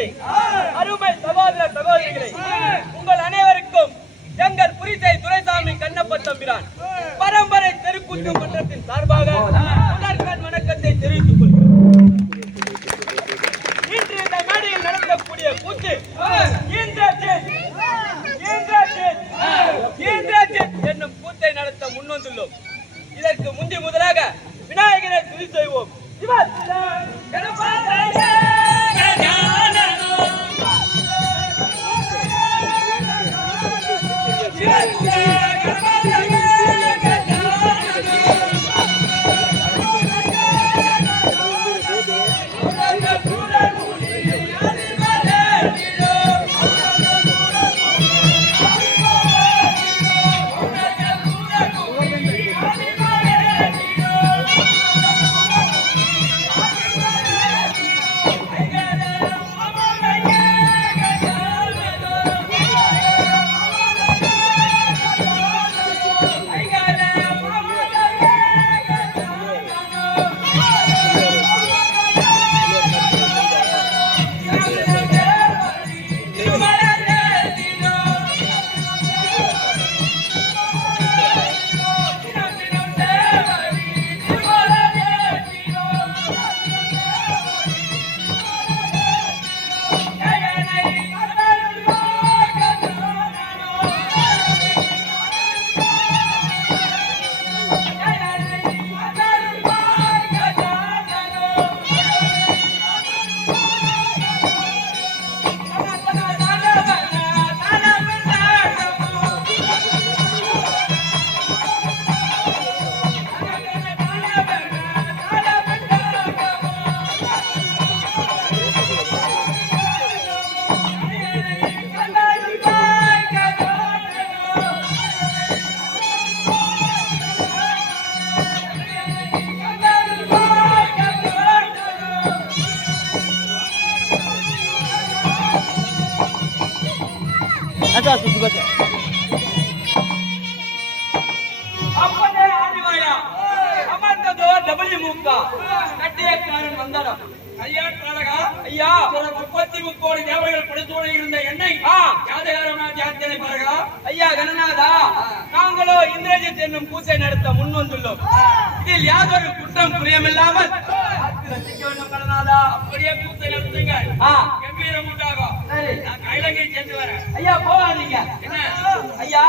பெரியவர்களே, அருமை சகோதர சகோதரிகளே, உங்கள் அனைவருக்கும் எங்கள் புரிசை துரைசாமி கண்ணப்ப தம்பிரான் பரம்பரை தெருக்கூட்டு மன்றத்தின் சார்பாக முதற்கண் வணக்கத்தை தெரிவித்துக் கொள்கிறோம். இன்று இந்த மேடையில் நடத்தக்கூடிய கூத்து என்னும் கூத்தை நடத்த முன்வந்துள்ளோம். இதற்கு முந்தி முதலாக விநாயகரை துதி செய்வோம். அப்பனே ஆதிவாயா அமர்ந்ததோ டபிள்யூமுக கட்டியக்காரன் வந்தடம். ஐயா பாலகா, ஐயா 33 கோடி தேவர்கள் படைத்தோடு இருந்த என்னை யாதகாரமான தியாகத்தினை பாருங்களா. ஐயா கணநாதா, நாங்களோ இந்திரஜித் என்னும் கூத்தை நடத்த முன் வந்துள்ளோம். இதில் யாதொரு குற்றம் புரியமில்லாமல் கணநாதா அப்படியே கூத்தை நடத்துங்க. கம்பீரம் உண்டாகும். நான் கைலங்கை சென்று வரேன். ஐயா போகாதீங்க. என்ன ஐயா,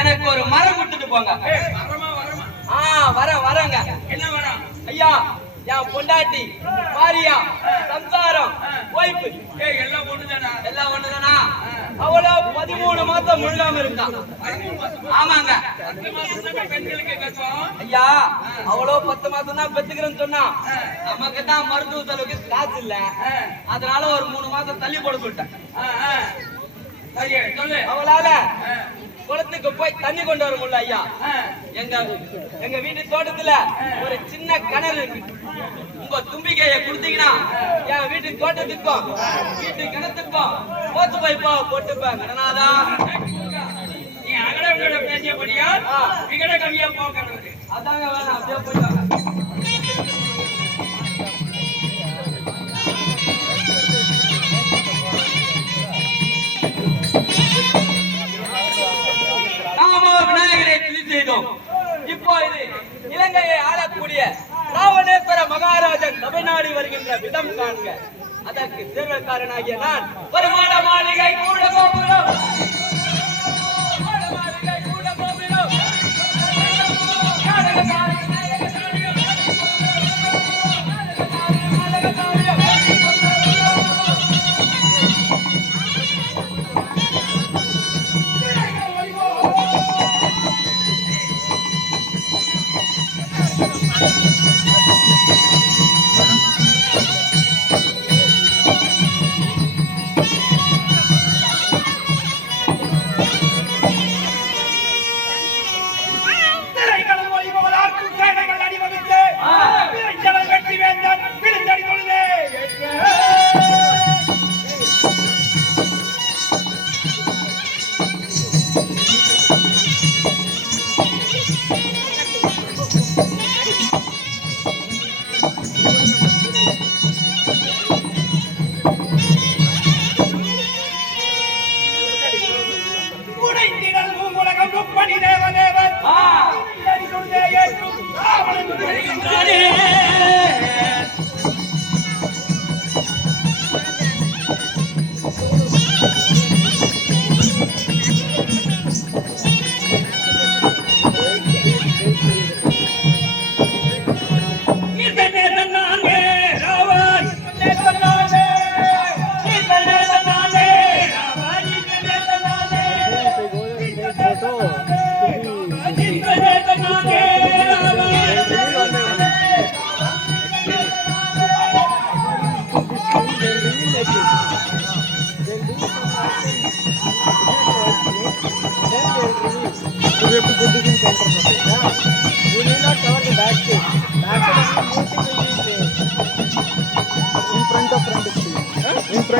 எனக்கு ஒரு மரம் விட்டுட்டு போங்க. வரங்க. என்ன மரம் ஐயா? என் பொண்டாட்டி பாரியா சம்சாரம் வைப்பு எல்லாம் ஒண்ணுதானா? எல்லாம் ஒண்ணுதானா? அவளோ 13 மாசம் முழுகாம இருந்தான். ஆமாங்க ஐயா, அவளோ 10 மாசம் தான் பெத்துக்கிறேன்னு சொன்னா. நமக்கு தான் மருத்துவ செலவுக்கு காசு இல்ல, அதனால ஒரு 3 மாசம் தள்ளி போட சொல்லிட்டேன். அவளால குளத்துக்கு போய் தண்ணி கொண்டு வர முடியல ஐயா. எங்க வீட்டு தோட்டத்துல ஒரு சின்ன கிணறு இருக்கு. உங்க தும்பிக்கைய குடுத்தீங்கன்னா என் வீட்டு தோட்டத்துக்கும் வீட்டு கிணத்துக்கும் போத்து பைப்பா போட்டுப்பேன். கடனாதா நீ அகட பேசியபடியா விகட கவியா போகிறது. அதாங்க வேணாம், அப்படியே போயிட்டாங்க. விநாயகரை துதி செய்தோம். இப்போ இது இலங்கையை ஆளக்கூடிய ராவணேஸ்வர மகாராஜன் தமிழ்நாடு வருகின்ற விதம் காண்க. அதற்கு சேர்வக்காரனாகிய நான் ஒரு மாட மாளிகை கூட போகிறோம்.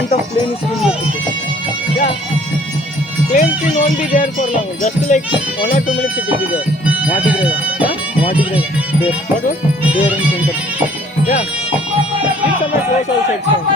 front of plane screen will be there. Yeah. Plane screen won't be there for long. Just like 1 or 2 minutes it will be there. What is there? Huh? What is there? There. What was? There in front of. Yeah. Give some close also it's fine.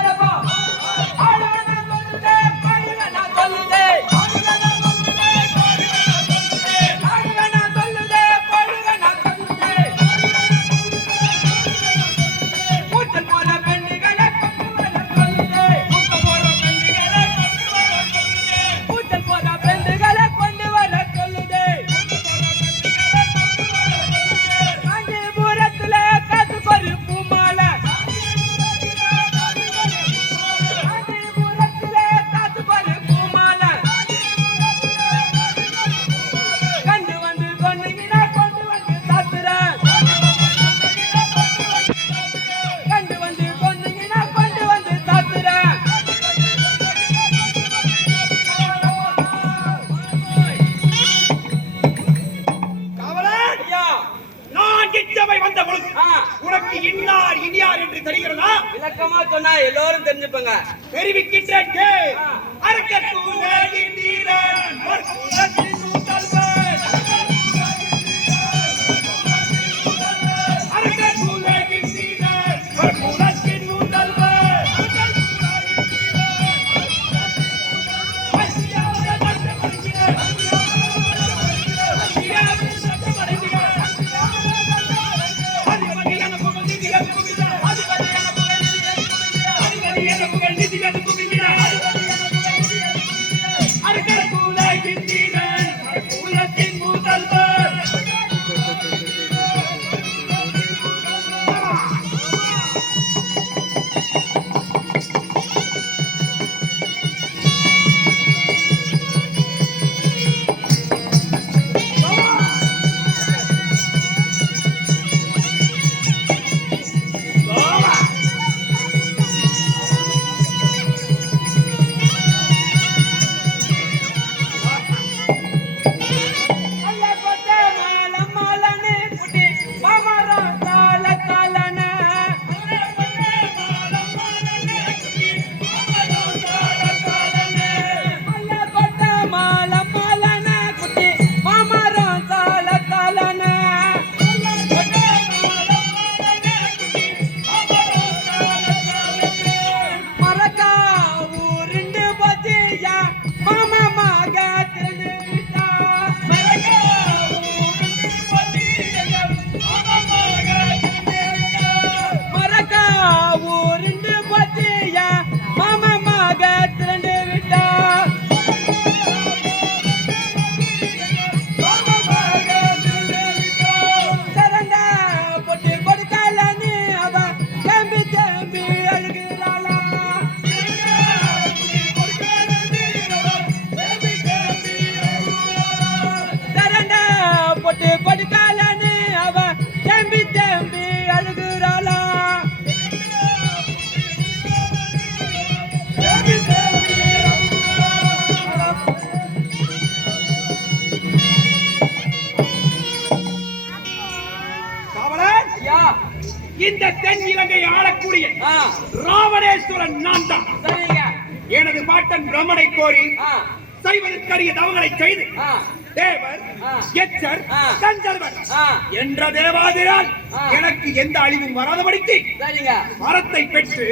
உனக்கு இன்னார் இனியார் என்று தெரிகிறதா? விளக்கமா சொன்னா எல்லாரும் தெரிஞ்சுப்பாங்க. தெரிவிக்கின்றேன் கேள். அரக்கத்தூணே இந்தீரன் வர்க்குலத்தின் முதல்வன். அரக்கத்தூணே இந்தீரன் வர்க்குலத்தின் முதல்வன். இந்த தென் இலங்கை ஆளக்கூடிய ராவணேஸ்வரன் நான் தான். எனது பாட்டன் பிரம்மனை கோரி செய்வதற்கரிய தவங்களை செய்து தேவர் எச்சர் கந்தர்வர் என்ற தேவாதிரால் எனக்கு எந்த அழிவும் வராதபடிக்கு வரத்தை பெற்று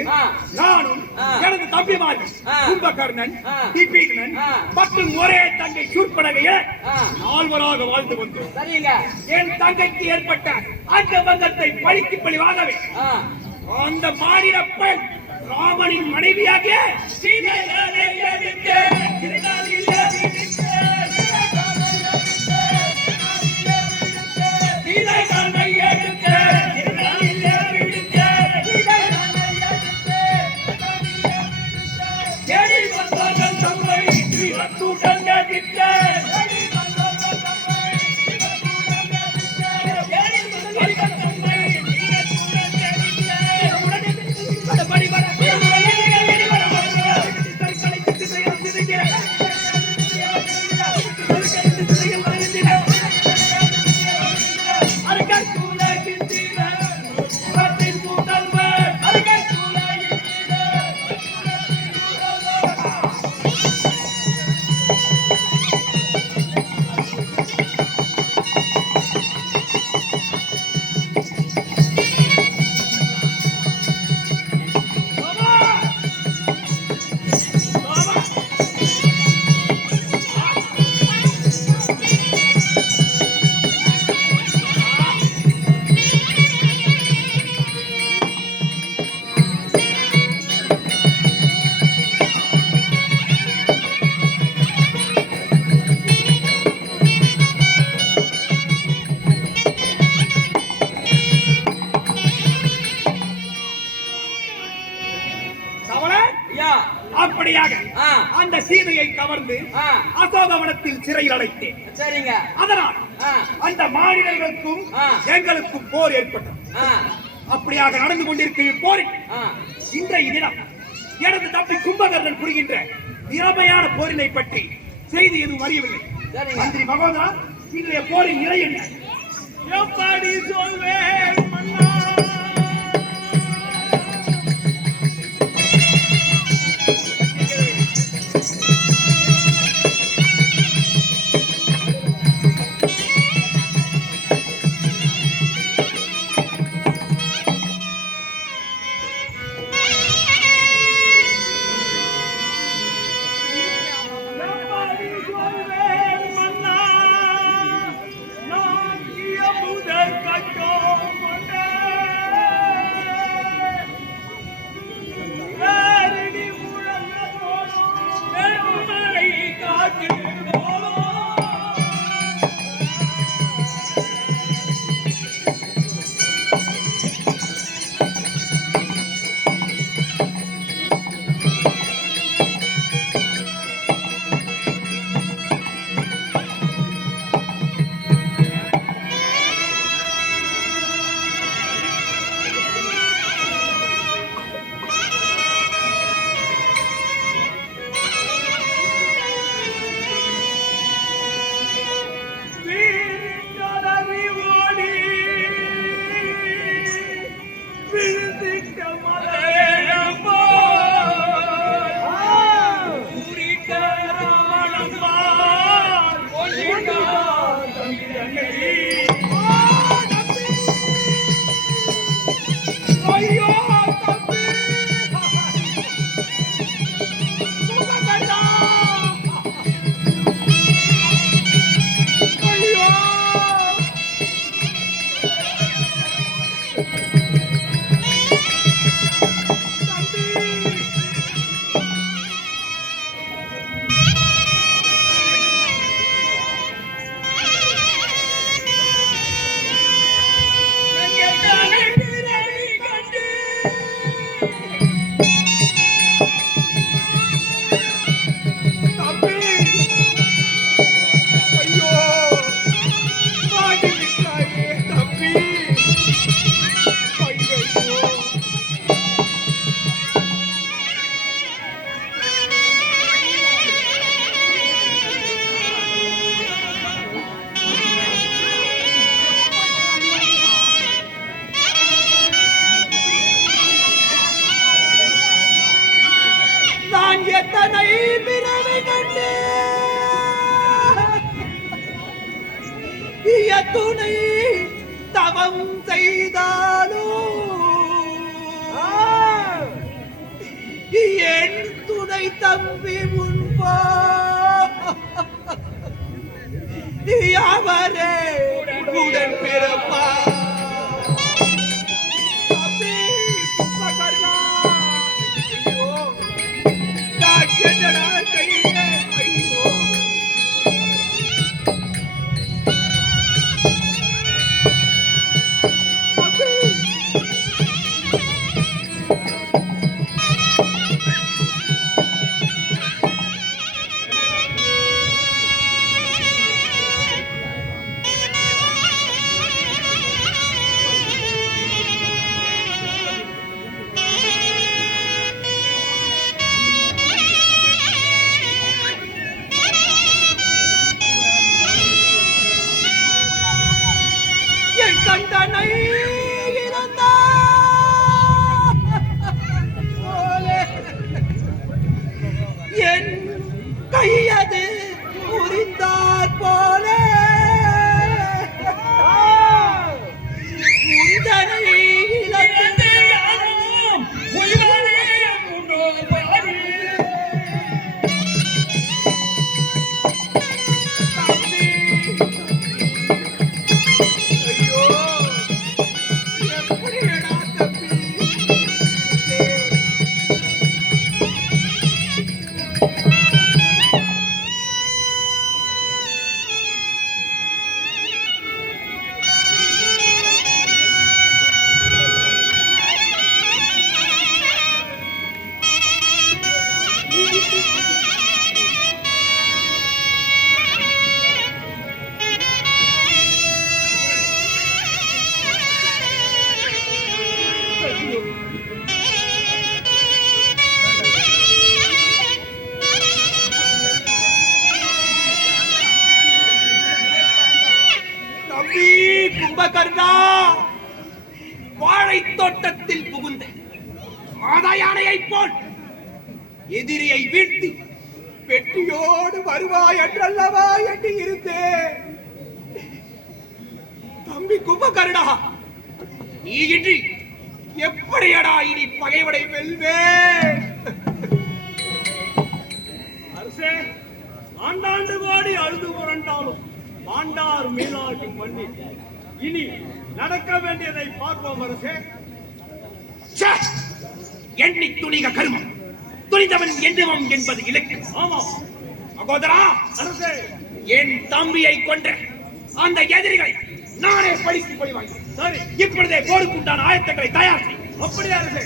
நானும் எனது தம்பிமார்கள் கும்பகர்ணன் திபீகனன் மற்றும் ஒரே தங்கை சூர்பனகைய நால்வராக வாழ்ந்து வந்தோம். என் தங்கைக்கு ஏற்பட்ட அந்த பங்கத்தை பழிக்கு பழிவாகவே அந்த மாநில பெண் ராமனின் மனைவியாகிய சீதையை எடுத்து ஐயா அப்படியாக ஆ. அந்த சீதையை கவர்ந்து ஆ. அசோகவனத்தில் சிறையில் அடைத்தேன். சரிங்க அதனால் ஆ. அந்த மாநிலங்களுக்கும் ஆ. எங்களுக்கும் போர் ஏற்பட்டது. ஆ. அப்படியாக நடந்து கொண்டிருக்கிற போரில் ஆ. இன்றைய தினம் எனது தம்பி கும்பகர்ணன் புரிகின்ற திறமையான போரினை பற்றி செய்தி எதுவும் அறியவில்லை. சரிங்க. மந்திரி மகோதரா, இன்றைய போரின் நிலை என்ன? எப்படி சொல்வேன் மன்னா? எத்தனை பிறவி கண்டு துணை தவம் செய்தாலோ என் துணை தம்பி முன்பா அவரே உடன் பிறப்பா தம்பி கும்பகர்ணா, வாழை தோட்டத்தில் புகுந்த மாதா யானையைப் போல் எதிரியை வீழ்த்தி வெற்றியோடு வருவாய் என்றல்லவா எண்ணி இருந்தேன். தம்பி கும்பகர்ணா, நீ இன்றி எப்படியடா இனி பகைவனை வெல்வேன்? அரசே, ஆண்டாண்டு வாடி அழுது புரண்டாலும் ஆண்டார் மீனாகி பண்ணி இனி நடக்க வேண்டியதை பார்ப்போம் அரசே. ச்சே! எண்ணி துணிக கருமம், துணிந்தவன் எண்ணுவம் என்பது இலக்கு. ஆமாம் சகோதரா, அரசே. என் தம்பியை கொன்ற அந்த எதிரிகளை நானே பழிக்கு பழி வாங்கி சரி, இப்பொழுதே போருக்குண்டான ஆயத்தங்களை தயார் செய். அப்படியே அரசே.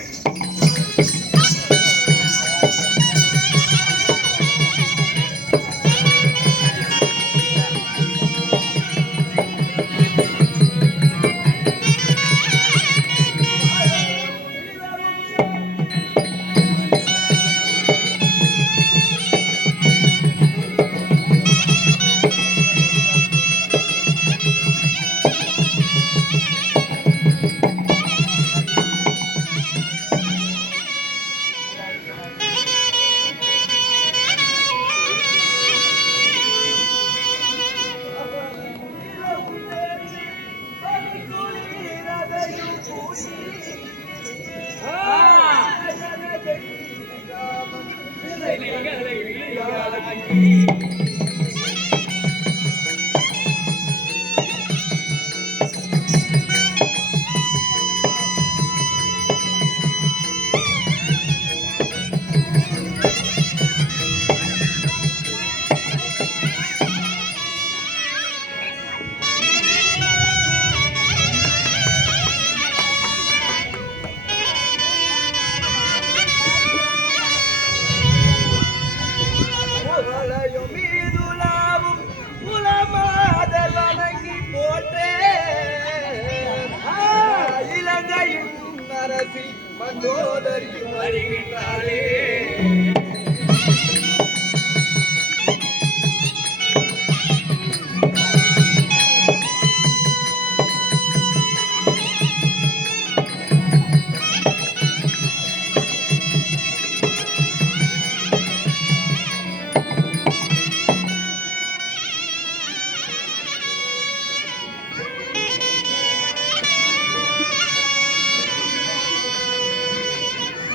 மந்தோதரி வருகின்றாளே.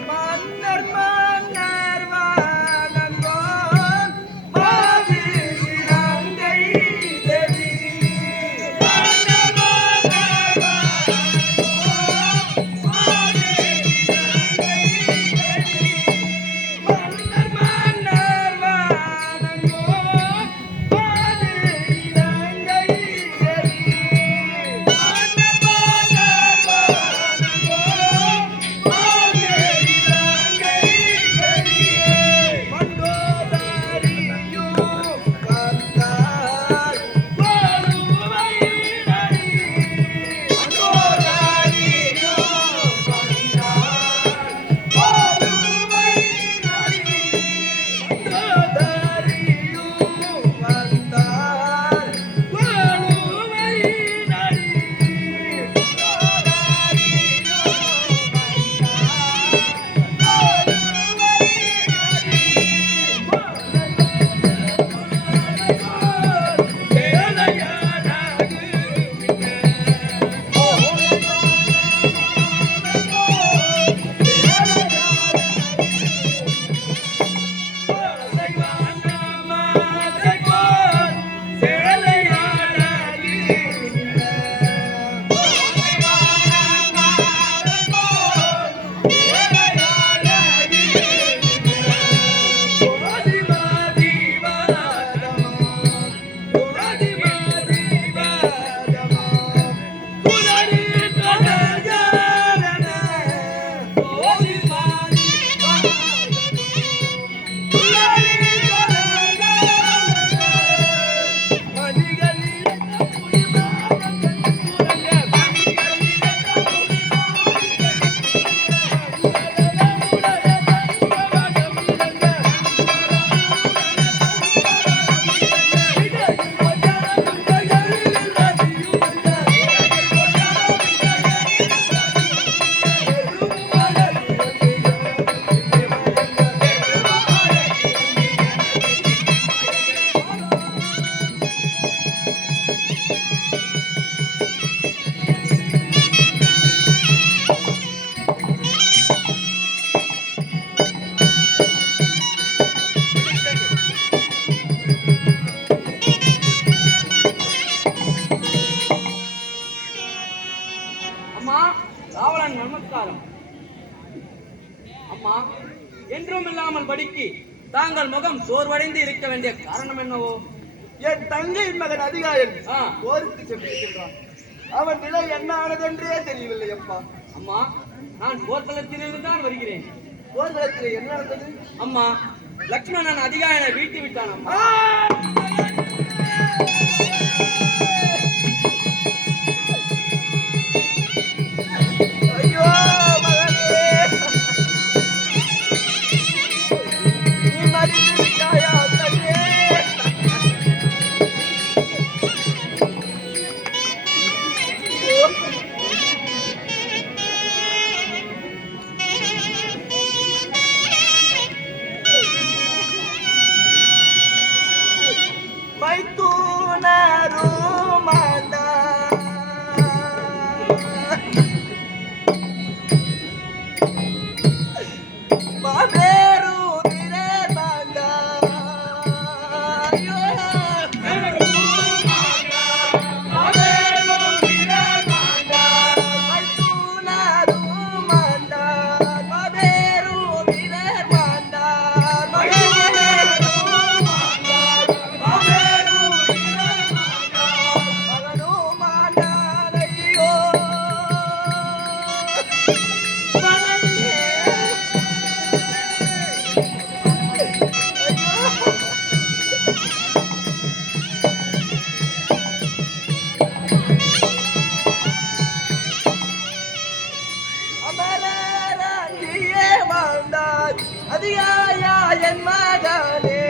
மன்னர் மன்னர் அம்மா, என்றும் இல்லாமல் படிக்கு தாங்கள் முகம் சோர்வடைந்து இருக்க வேண்டிய காரணம் என்னவோ? என் தங்கையின் மகன் அதிகாயன் ஆ, போருக்கு சென்றிருக்கின்றான். அவன் நிலை என்ன ஆனதென்றே தெரியவில்லை அப்பா. அம்மா, நான் போர்க்களத்திலிருந்து தான் வருகிறேன். போர்க்களத்தில் என்ன நடந்தது? அம்மா, லக்ஷ்மணன் அதிகாயனை வீழ்த்தி விட்டான் அம்மா. ஐயோ மகனே, நீ மடிந்து விட்டாயா தங்கை? மைத்துனரு மாண்டா மாமேரு திரே மாண்டா ஐயோ மைத்துனரு மாண்டா மாமேரு திரே மாண்டா மகனோ மாண்டானையோ மகனே அமரராங்கியே வாழ்ந்தார் அதிகாயா என் மகனே.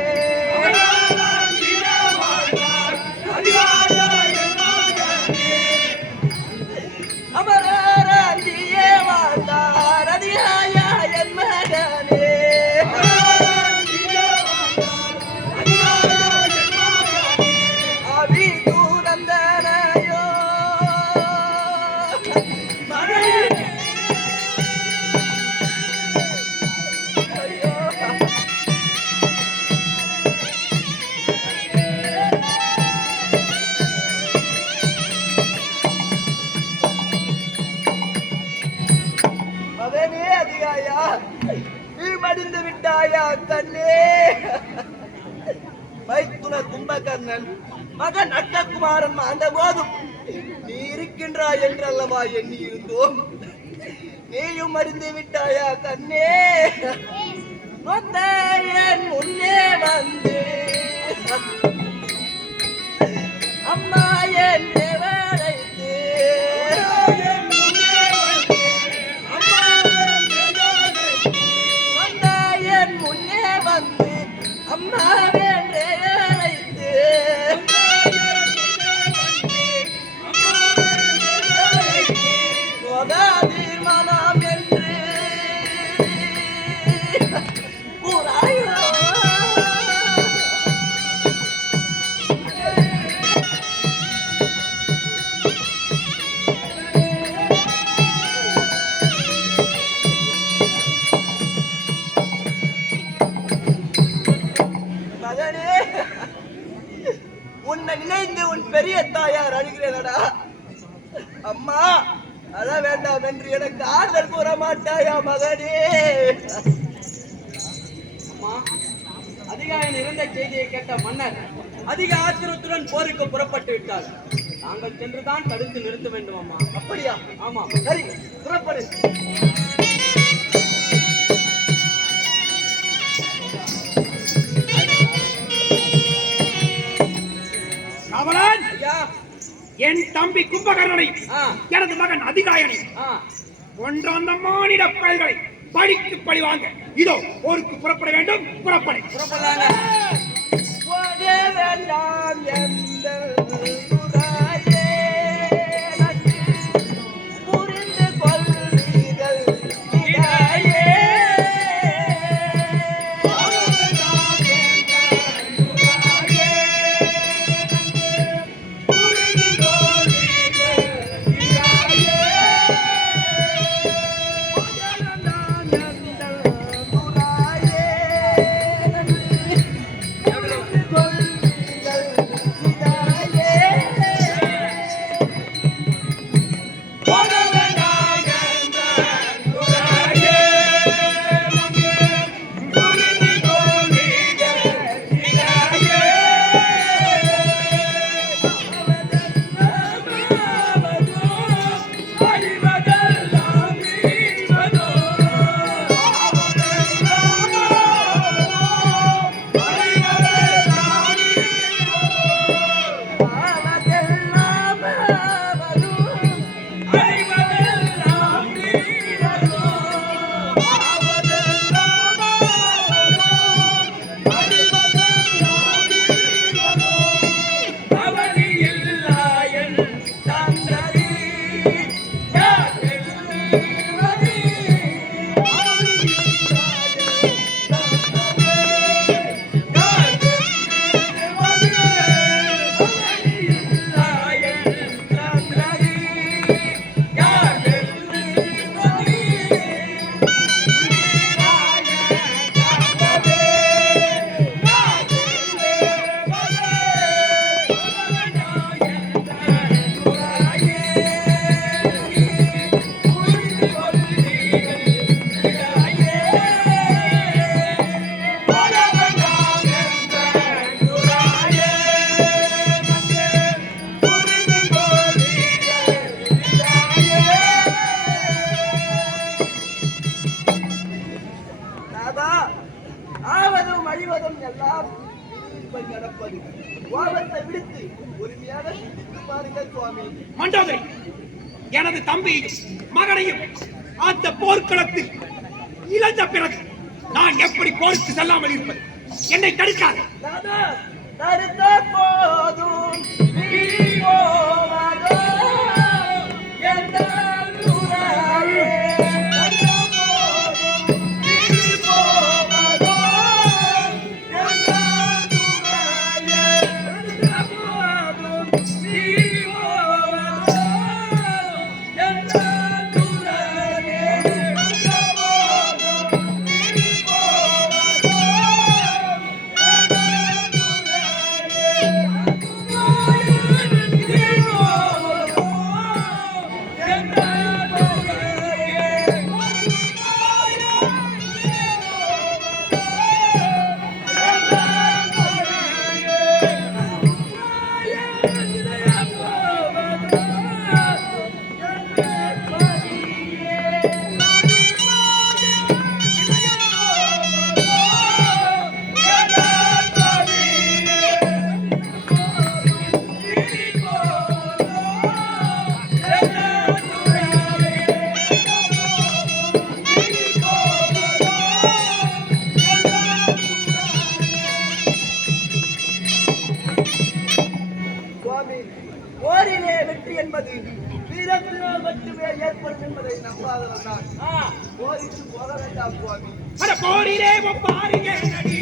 அமரராங்கியே வாழ்ந்தார் அதிகாயா என் மகனே. அவி தூரந்தனையோ மகனே. ஐயோ மகனே அதிகாயா, நீ மடிந்து விட்டாயா கண்ணே? மைத்துன கும்பகர்ணன் மகன் அட்டகுமாரன் ஆண்ட போதும் நீ இருக்கின்றாய் என்றல்லவா எண்ணி இருந்தோம். நீயும் மடிந்து விட்டாயா கண்ணே? நொந்த என் முன்னே வந்து அம்மா என் தேவழைத்து நொந்த என் முன்னே வந்து அம்மா வென்றே அழைத்து போகாதீர் மனம் என்று கூறாயோ. மகனே, உன்னை நினைந்து உன் பெரிய தாயார் அழுகிறேனடா. அம்மா, அழ வேண்டாம் என்று எனக்கு ஆறுதல் கூற மாட்டாயா மகனே? அம்மா, அதிகாயன் இறந்த செய்தியை கேட்ட மன்னர் அதிக ஆத்திரத்துடன் போருக்கு புறப்பட்டு விட்டார். நாங்கள் சென்றுதான் தடுத்து நிறுத்த வேண்டும் அம்மா. அப்படியா? ஆமா. சரி, புறப்படு. காவலன், ஐயா. என் தம்பி கும்பகர்ணனை ஆ, எனது மகன் அதிகாயனை ஆ. ஒன்று அந்த மானிட பயல்களை பழிக்கு பழி வாங்க இதோ போருக்கு புறப்பட வேண்டும். புறப்படை. புறப்படலாங்க. போக வேண்டாம் எந்த துராயே, நன்கு புரிந்து கொள்வீர்கள் இதாயே. Yeah. ஆவதும் அழிவதும் எல்லாம் நடப்பது. கோபத்தை விடுத்து உரிமையாக சிந்தித்து பாருங்கள் சுவாமி. மண்டோதரி, எனது தம்பியையும் மகனையும் அந்த போர்க்களத்தில் இழந்த பிறகு நான் எப்படி போருக்கு செல்லாமல் இருப்பது? என்னை தடுக்காத. தடுத்த போதும் போரிலே வெற்றி என்பது வீரத்தினால் மட்டுமே ஏற்படும் என்பதை நம்பாதவன் நான் போரிட்டு போக வேண்டாம் சுவாமி. போரிலே ஒப்பாரிகை நடி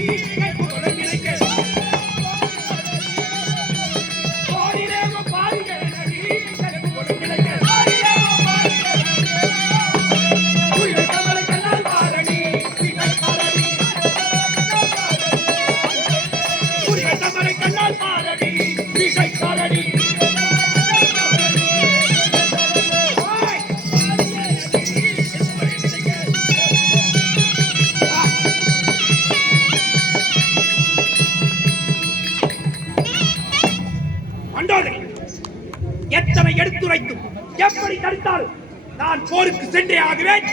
எத்தனை எடுத்துரைத்தும் எப்படி தடுத்தாலும் நான் போருக்கு சென்றே ஆகிறேன்.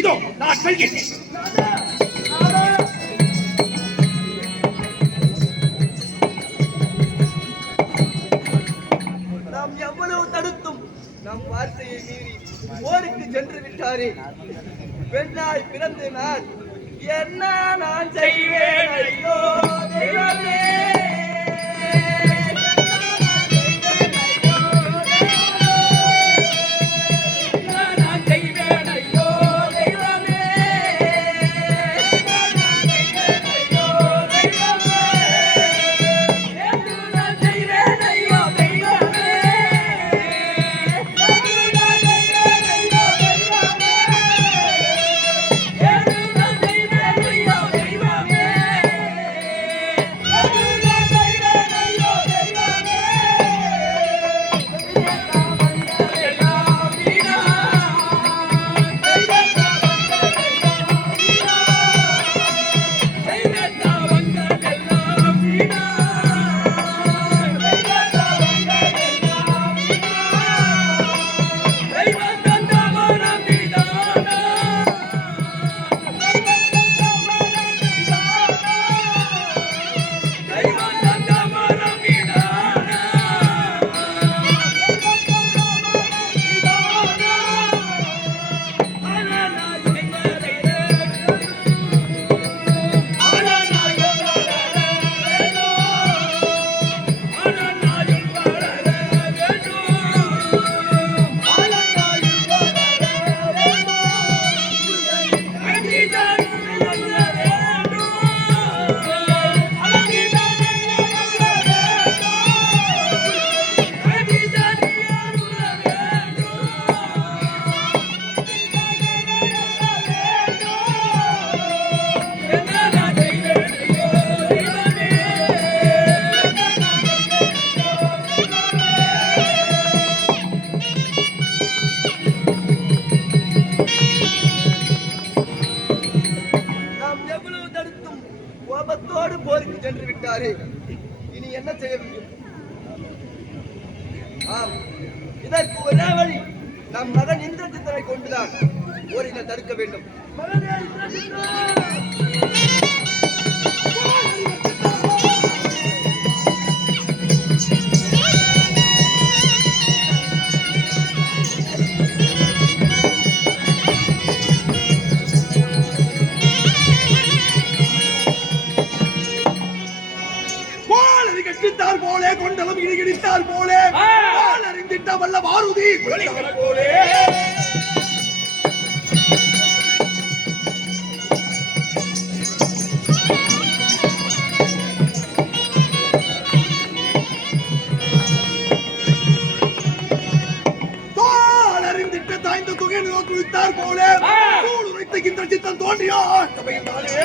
இதோ நான் செல்கிறேன். நாம் எவ்வளவு தடுத்தும் நம் வார்த்தையை மீறி போருக்கு சென்று விட்டாரே. பெண்ணாய் பிறந்து நான் என்ன நான் செய்வேன்? ஐயோ தெய்வமே. Hey! கோபத்தோடு போருக்கு சென்று விட்டாரே, இனி என்ன செய்ய வேண்டும்? ஆம், இதற்கு ஒரே வழி, நம் மகன் இந்திரஜித்தனை கொண்டுதான் போரினை தடுக்க வேண்டும். மகனே இந்திரஜித்தா! போலே கொண்டலம் இடித்தார் போலே அறிந்திட்ட வல்ல மாருதி போலே அறிந்திட்ட தாய்ந்த தொகை நோக்குவித்தார் போலே உரைத்த இந்திரஜித்தன் தோன்றியா சபையினாலே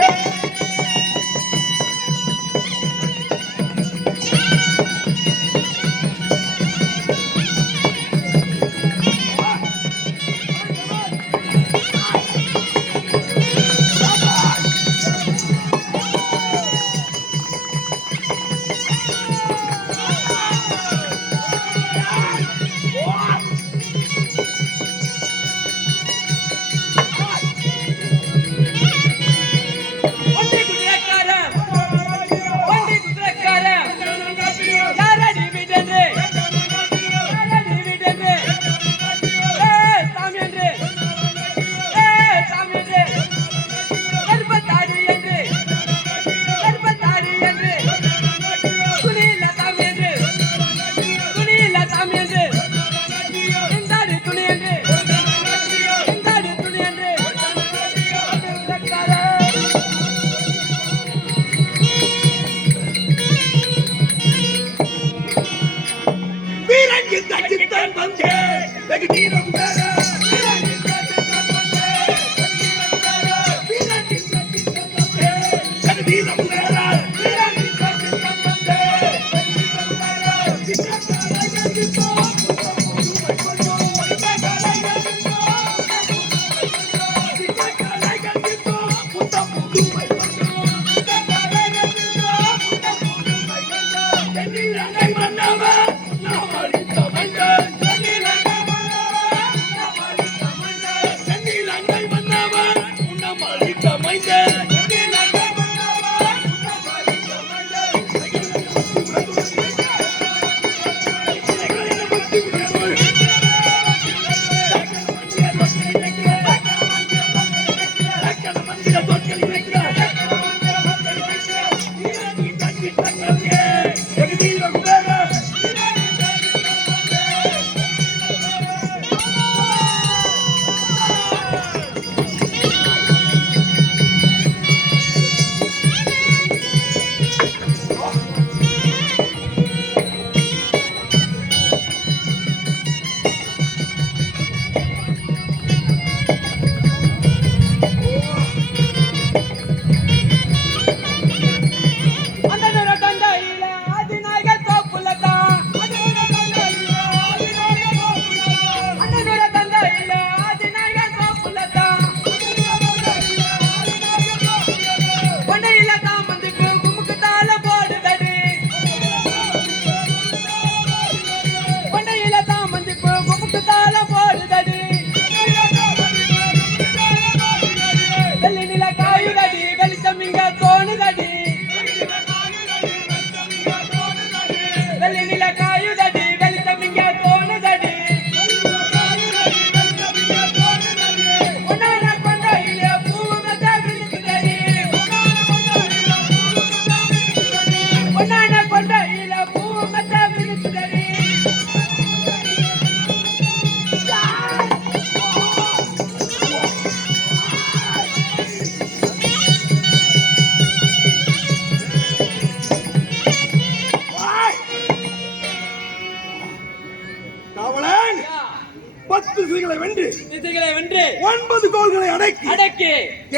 வென்று 9 கோள்களை அடக்கி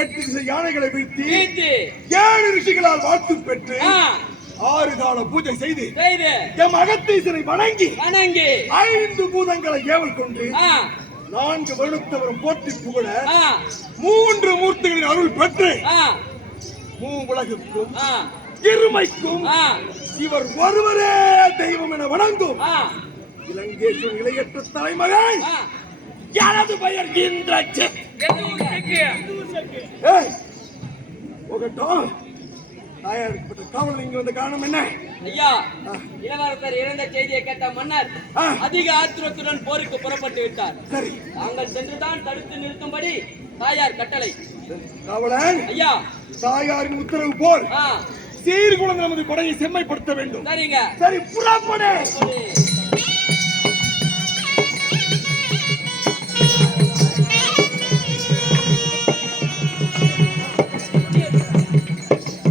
8 திசை யானைகளை வீழ்த்தி 7 ரிஷிகளால் வாழ்த்து பெற்று 6 கால பூஜை செய்து எம் அகத்தீசனை வணங்கி 5 பூதங்களை ஏவல் கொண்டு 4 வருடத்தவரும் போற்றி புகழ 3 மூர்த்திகளின் அருள் பெற்று மூவுலகுக்கும் ஆ, இருமைக்கும் ஆ, இவர் ஒருவரே தெய்வம் என வணங்கும் ஆ, இலங்கேஸ்வரன் இளையற்ற தலைமகன் ஆ. எனது பெயர் இந்திரஜித். எந்த ஊர் செக்கு? ஏய், போகட்டும். தாயாருக்கு காவல் இங்க வந்த காரணம் என்ன? ஐயா, இளவரசர் இறந்த செய்தியை கேட்ட மன்னர் ஆ. அதிக ஆத்திரத்துடன் போருக்கு புறப்பட்டு விட்டார். சரி, தாங்கள் சென்றுதான் தடுத்து நிறுத்தும்படி தாயார் கட்டளை. காவலன், ஐயா, தாயாரின் உத்தரவு போல் ஆ, சீர்குலைந்த நமது கொடையை செம்மைப்படுத்த வேண்டும். சரிங்க. சரி, புறப்படு.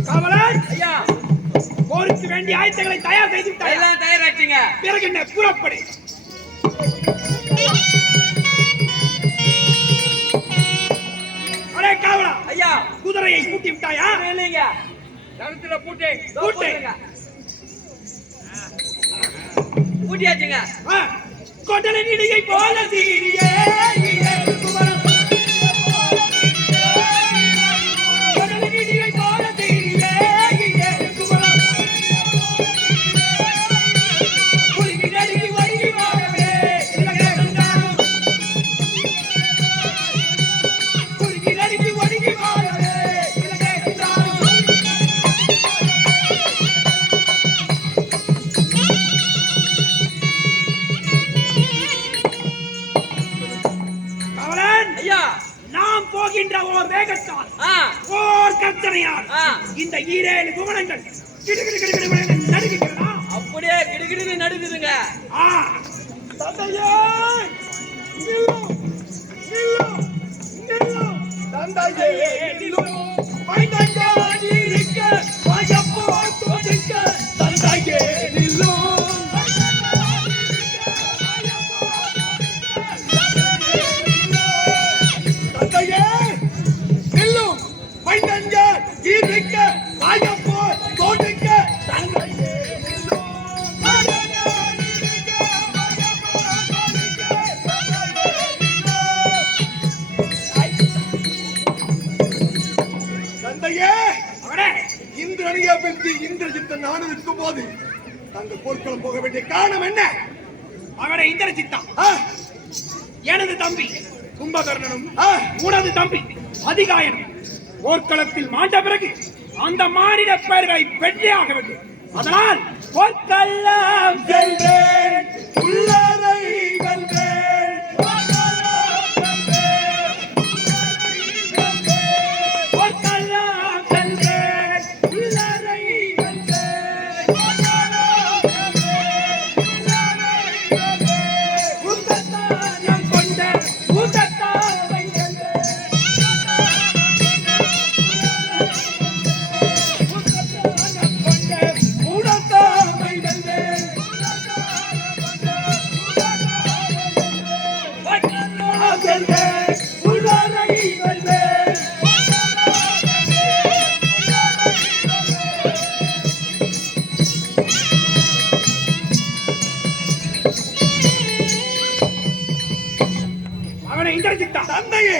காவலன், ஐயா, போருக்கு வேண்டிய ஆயத்தங்களை தயார் செய்து விட்டாயா? எல்லாம் தயாராச்சுங்க. பிறகு என்ன? புறப்படு. அடே காவலா, ஐயா, குதிரையை கூட்டி விட்டாயா? இல்லைங்க. கழுத்துல பூட்டி. பூட்டு. பூட்டியாச்சுங்க. ஆ, கொண்டலை நீடியை போல சீரியே இலே குமரன். கொண்டலை நீடியை போல சீரியே இலே குமரன். குலுங்கி நடுங்கி வழுங்கி வாழவே இலங்கை கண்டாலும். குலுங்கி நடுங்கி வழுங்கி வாழவே இலங்கை கண்டாலும். காவலன், ஐயா, நாம் போகின்ற ஓர் வேகத்தால் ஆ, ஓர் கர்த்தனையால் ஆ. இந்த ஈரேழு புவனங்கள் கிடுகிடு நடுங்குகிறதா? அப்படியே கிடுகிடுன்னு நடுங்குதுங்க. ஆ, தந்தையே, நில்லும், நில்லும், நில்லும். தந்தையே, நில்லும். மைந்தங்காடி இருக்க, பயப்போ தோதிக்க. தந்தையே, நில்லும். தந்தையே, நில்லும். மைந்தங்காடி இருக்க, பயப்போ தோதிக்க. தந்தையே, நில்லும். தந்தையே, அவனே, இந்திரனியா பெற்று இந்திரஜித்தன் நாடு இருக்கும் போது தங்கள் போர்க்களம் போக வேண்டிய காரணம் என்ன? அவனை இந்திரஜித்தான் ஆ, எனது தம்பி கும்பகர்ணனும் ஆ, உனது தம்பி அதிகாயனும் போர்க்களத்தில் மாண்ட பிறகு அந்த மாநில பெயர்களை வெற்றியாக வேண்டும். அதனால் போர்க்களம் செல்வேன், உள்ளரை வெல்வேன். போர்க்களம் செல்வேன், உள்ளரை வெல்வேன். உந்தத்தானம் கொண்ட உந்தத்தாவை வெல்வேன். உந்தத்தானம் கொண்ட உடத்தாமை வெல்வேன். போர்க்களம் செல்வேன், உள்ளரை வெல்வேன். அவனை இந்திரஜித்தான் தந்தையே,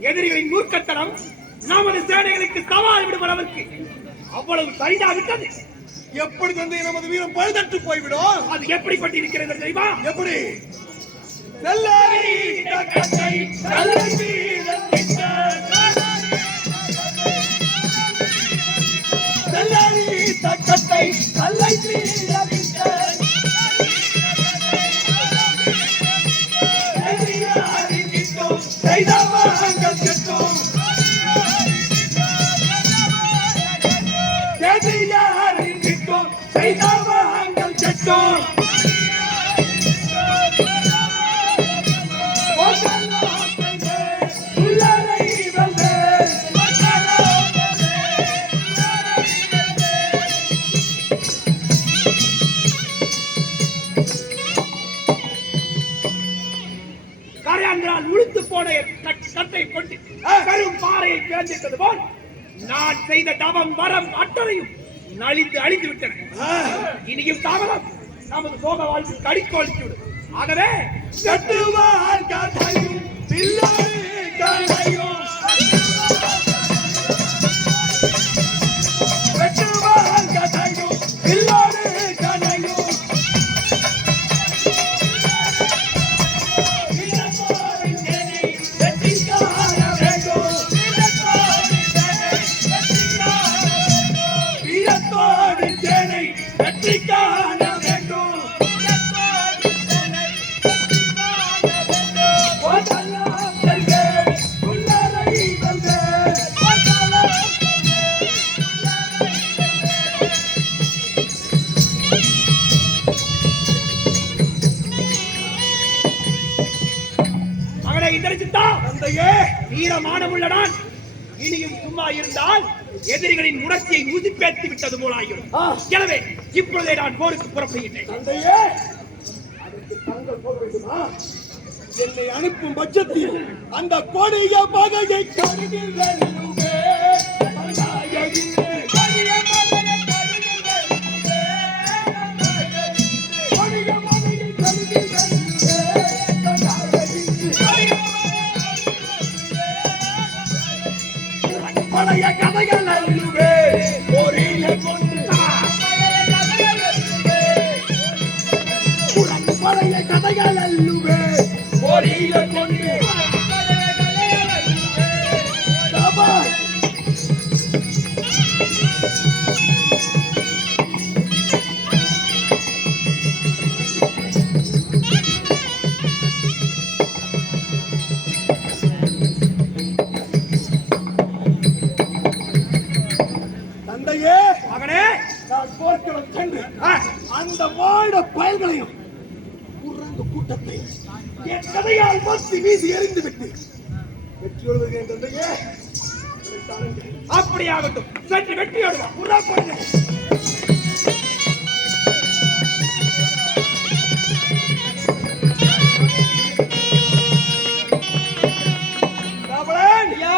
எதிரிகளின் மூர்க்கத்தனம் நமது சேனைகளுக்கு சவால் விடும் அளவுக்கு அவ்வளவு சரிதாவிட்டது. எப்படி தந்தை நமது வீரம் பழுதற்று போய்விடும்? அது எப்படிப்பட்டிருக்கிறது தெரியுமா? எப்படி? செல்லாரி தக்கத்தை தலை வீரன் விட்ட. செல்லாரி தக்கத்தை தலை வீரன் விட்ட. எதிரியாரின் கிட்டும் செய்தவங்கள் கெட்டும். எதிரியாரின் கிட்டும் செய்தவங்கள் கெட்டும். உள்ளரை வெல்வேன். கரையான்களால் உளுத்து போன கட்டை கொண்டு கரும் பாறையை பிறந்திருந்தது போல் நான் செய்த தவம் வரம் அத்தனையும் நலிந்து அழிந்து விட்டன. இனியும் தாமதம் நமது சோக வாழ்க்கை கடிக்கோளித்து விடும். ஆகவே கட்டுவார் கதையும் பிள்ளை கதையும் வெற்றி காண வேண்டும் போதெல்லாம் செல்க உள்ளரை வெல்க மகனே இந்திரஜித்தா, தந்தையே வீரமானமுள்ள நான் இனியும் சும்மா இருந்தால் எதிரிகளின் உணர்ச்சியை உதிப்பேற்றி விட்டது போலாயும். எனவே இப்பொழுதே நான் போருக்கு புறப்படுகின்றேன். தந்தையே அதற்கு தாங்கள் போக வேண்டுமா? என்னை அனுப்பும் பட்சத்தில் அந்த கொடிய பகையை கருதிலே பழைய கதைகள் அல்லுவே ஒரே கொண்டு பழைய கதைகள் அல்லுவே ஒரே கொண்டு தந்தையே மகனே, நான் போர்க்களம் சென்று அந்த மாட பயல்களையும் குரங்கு கூட்டத்தை என் கதையால் மத்தி வீசி எறிந்து விட்டு வெற்றி வருகிறேன் தந்தையே. அப்படியாகட்டும். சற்று வெற்றியோடுவா. புறப்படுங்க. ராவணன், ஐயா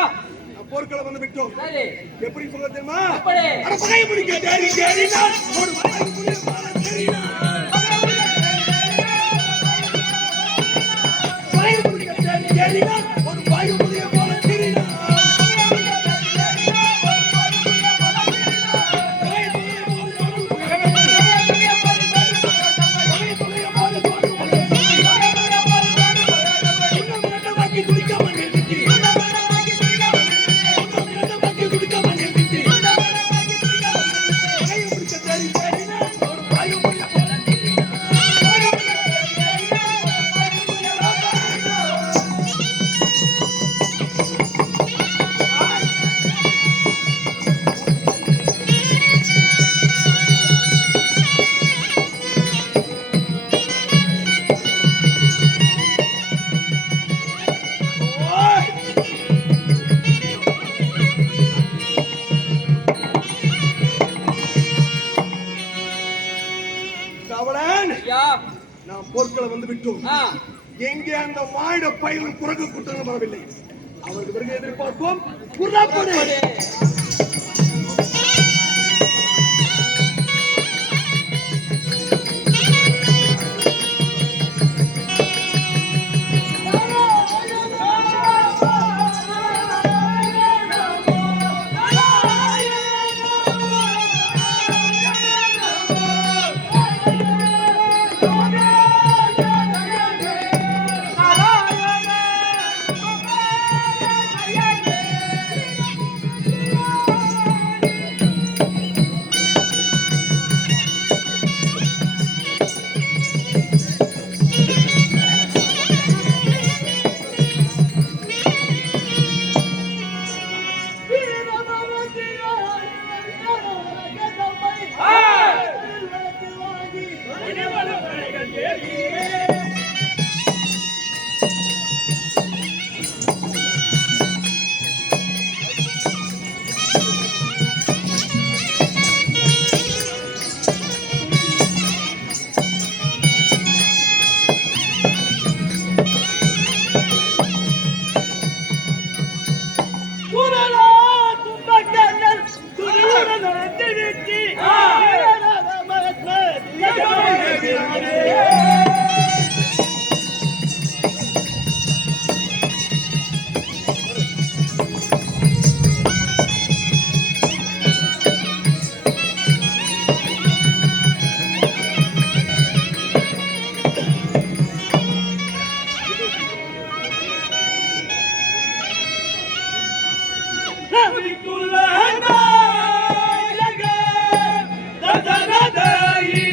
போர்க்களம் வந்து விட்டோம். சரி எப்படி சொல்ல தெரியுமா? எப்படி? அட பகை முடிக்க தேடி தேடினான் ஒரு பகை முடிய போல தேடினான். பகை முடிக்க தேடி தேடினான் ஒரு பகை முடிய போல தேடினான். ராவணன், ஐயா நாம் போர்க்களம் வந்து விட்டோம். ஆ எங்கே அந்த மாட பயிலும் குரங்கு கூட்டங்கள் வரவில்லை. அவருக்கு பிறகு எதிர்பார்ப்போம். புறப்படு. da da da da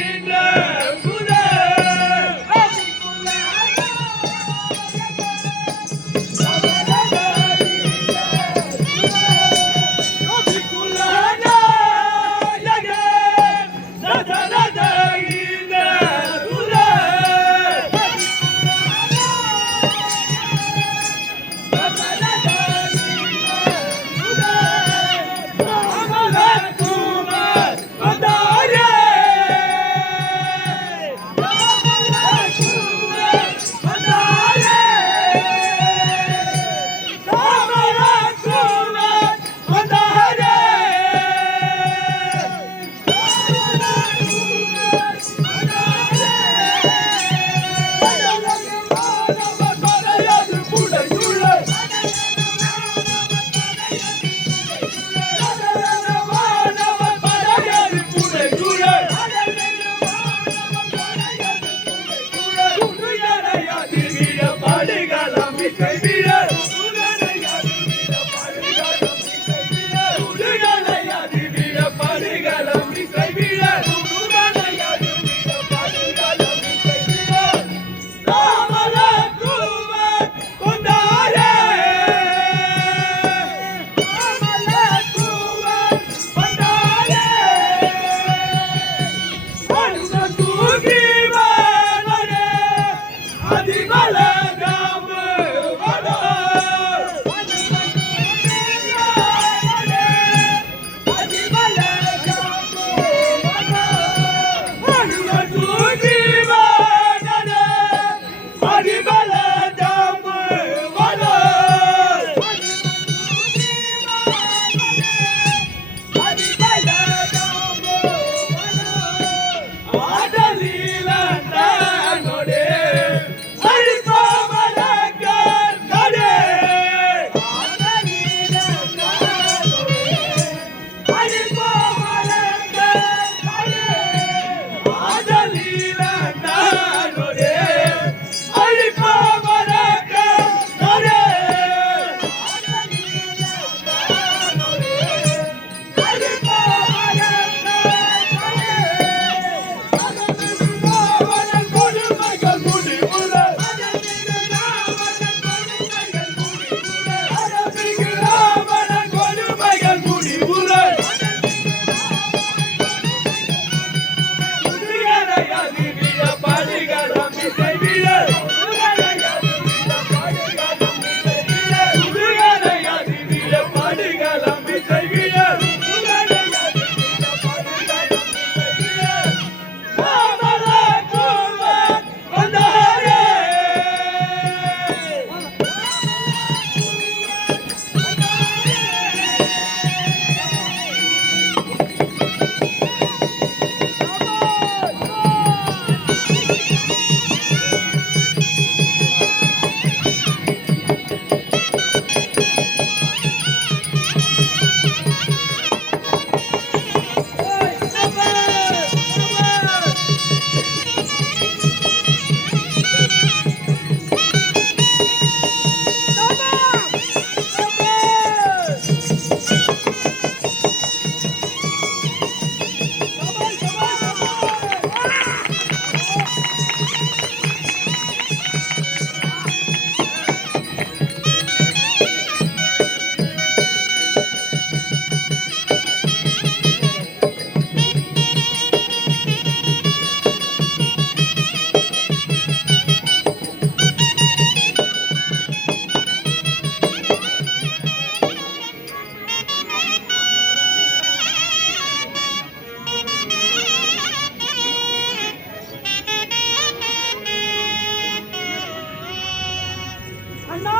அண்ணா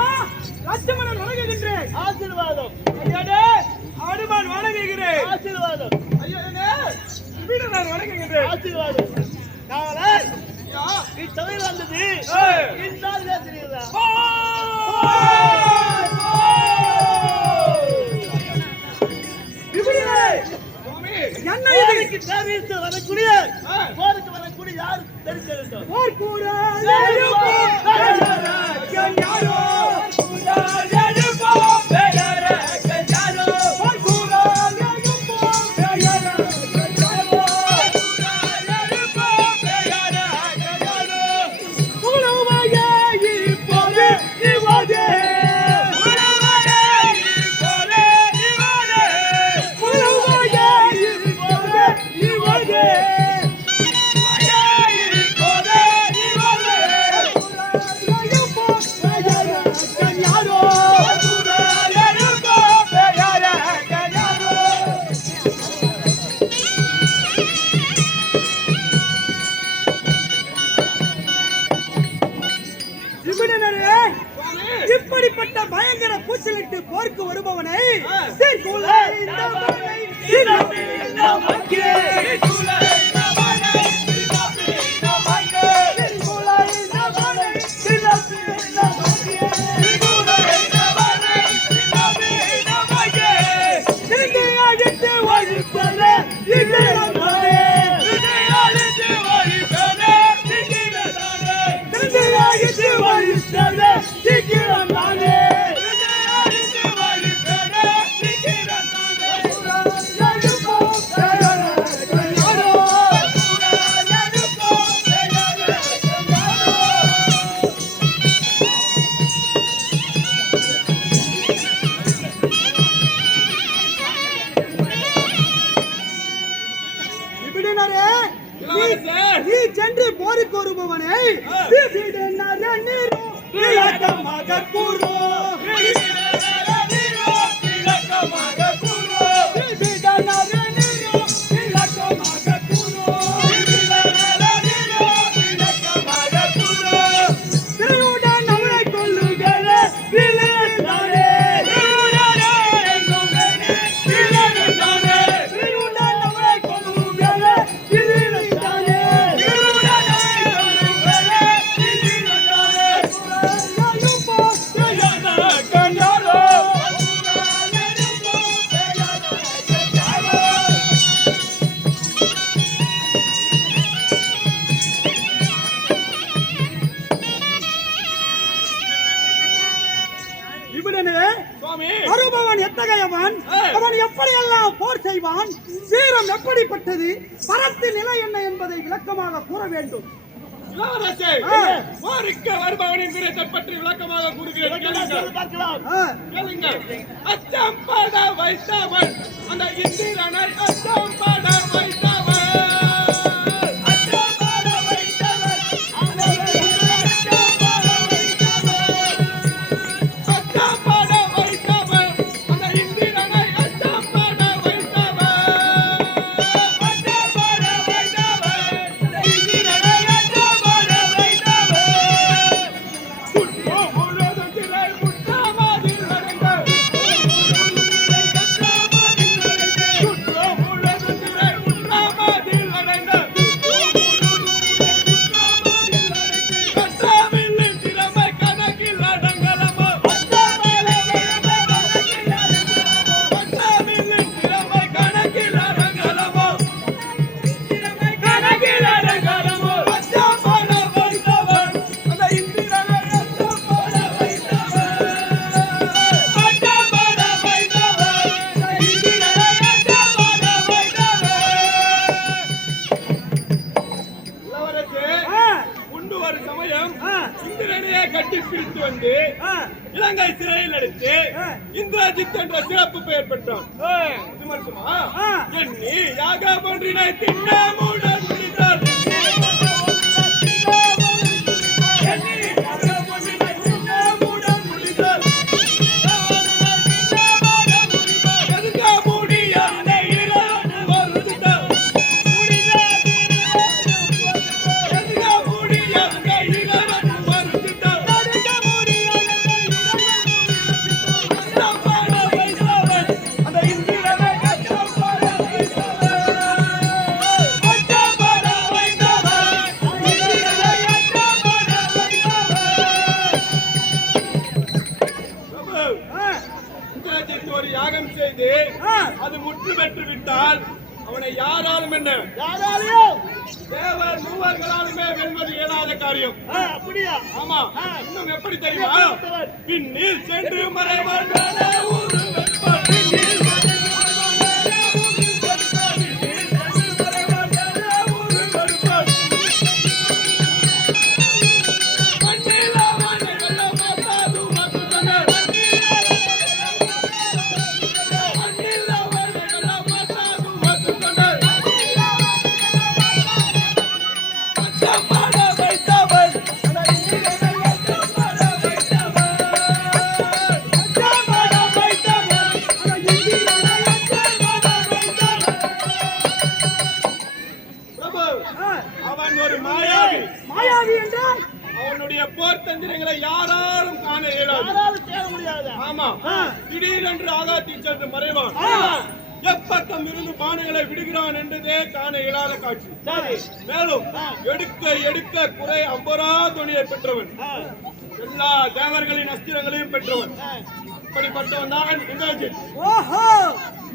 லட்சுமணன் வணங்குகின்றேன். ஆசீர்வாதம் ஐயாடே ஆடுமான் வணங்குகிறேன். ஆசீர்வாதம் ஐயாடே வீரனார் வணங்குகின்றேன். ஆசீர்வாதம் காவலர் நீ தவிர வந்தது இன்றால் தெரியுதா என்ன எனக்கு தேவையிட்டு வரக்கூடிய போருக்கு வரக்கூடிய யார் தெரிஞ்ச வேண்டும் போர் கூட இப்படிப்பட்ட பயங்கர கூச்சலிட்டு போருக்கு வருபவனை நீ சென்று போருக்கு வருபவனை வருபவன் எத்தகையவன், அவன் எப்படியெல்லாம் போர் செய்வான், வீரம் எப்படிப்பட்டது, பரத்தின் நிலை என்ன என்பதை விளக்கமாக கூற வேண்டும். போருக்கு வருபவனின் வீரத்தை பற்றி விளக்கமாக கூறுகிறேன். அச்சம் பட வைத்தவன் அந்த இந்திரனை அச்சம் பட வைத்தவன் அச்சம் பட வைத்தவன் அந்த இந்திரனை அச்சம் இது மட்டுமா? எண்ணி யாக பன்றினை தின்னமுடன் முடித்தார். ஒரு யாகம் செய்து அது முற்று பெற்று விட்டால் அவனை யாராலும் என்ன தேவர் மூவர்களாலுமே வெல்வது இயலாத காரியம். அப்படியா? ஆமா. இன்னும் எப்படி தெரியுமா? பின்னில் சென்று மறைவான ஊரு வெல்வார். அவன் ஒரு மாயாவி. மாயாவி என்றால் அவனுடைய போர் தந்திரங்களை யாராலும் காண இயலாது. தேட முடியாது. ஆமா. திடீரென்று ஆகாயத்தில் சென்று மறைவான். எப்பக்கம் இருந்து பானைகளை விடுகிறான் என்றதே காண இயலாத காட்சி. மேலும் எடுக்க எடுக்க குறை அம்பரா துணியை பெற்றவன். எல்லா தேவர்களின் அஸ்திரங்களையும் பெற்றவன். இப்படிப்பட்டவன் தான் இந்திரஜித். ஓஹோ,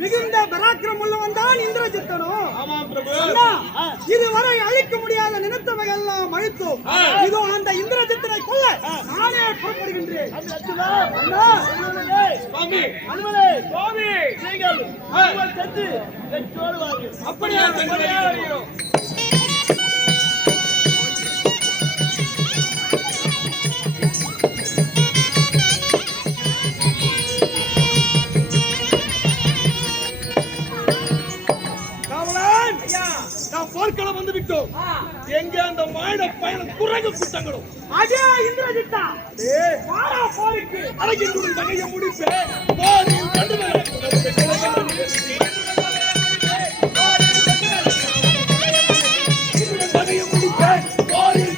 மிகுந்த பராக்கிரம் உள்ளவன் தான் இந்திரஜித்தனோ? ஆமாம் பிரபு. இதுவரை அழிக்க முடியாத நினைத்தவைகள் எல்லாம் அழித்தோம். இதோ அந்த இந்திரஜித்தனை கொல்ல நானே புறப்படுகின்றேன். சுவாமி, சுவாமி, நீங்கள் சென்று அப்படியே சென்று போர்க்களம் வந்து விட்டோம். எங்க அந்த மாட பயணம் குரங்கு கூட்டங்களும் அஜே இந்திரஜித்தா வாரா போருக்கு அழகின் தகையை முடிப்பேன். போரில் கண்டுவர தகையை முடிப்பேன். போரில்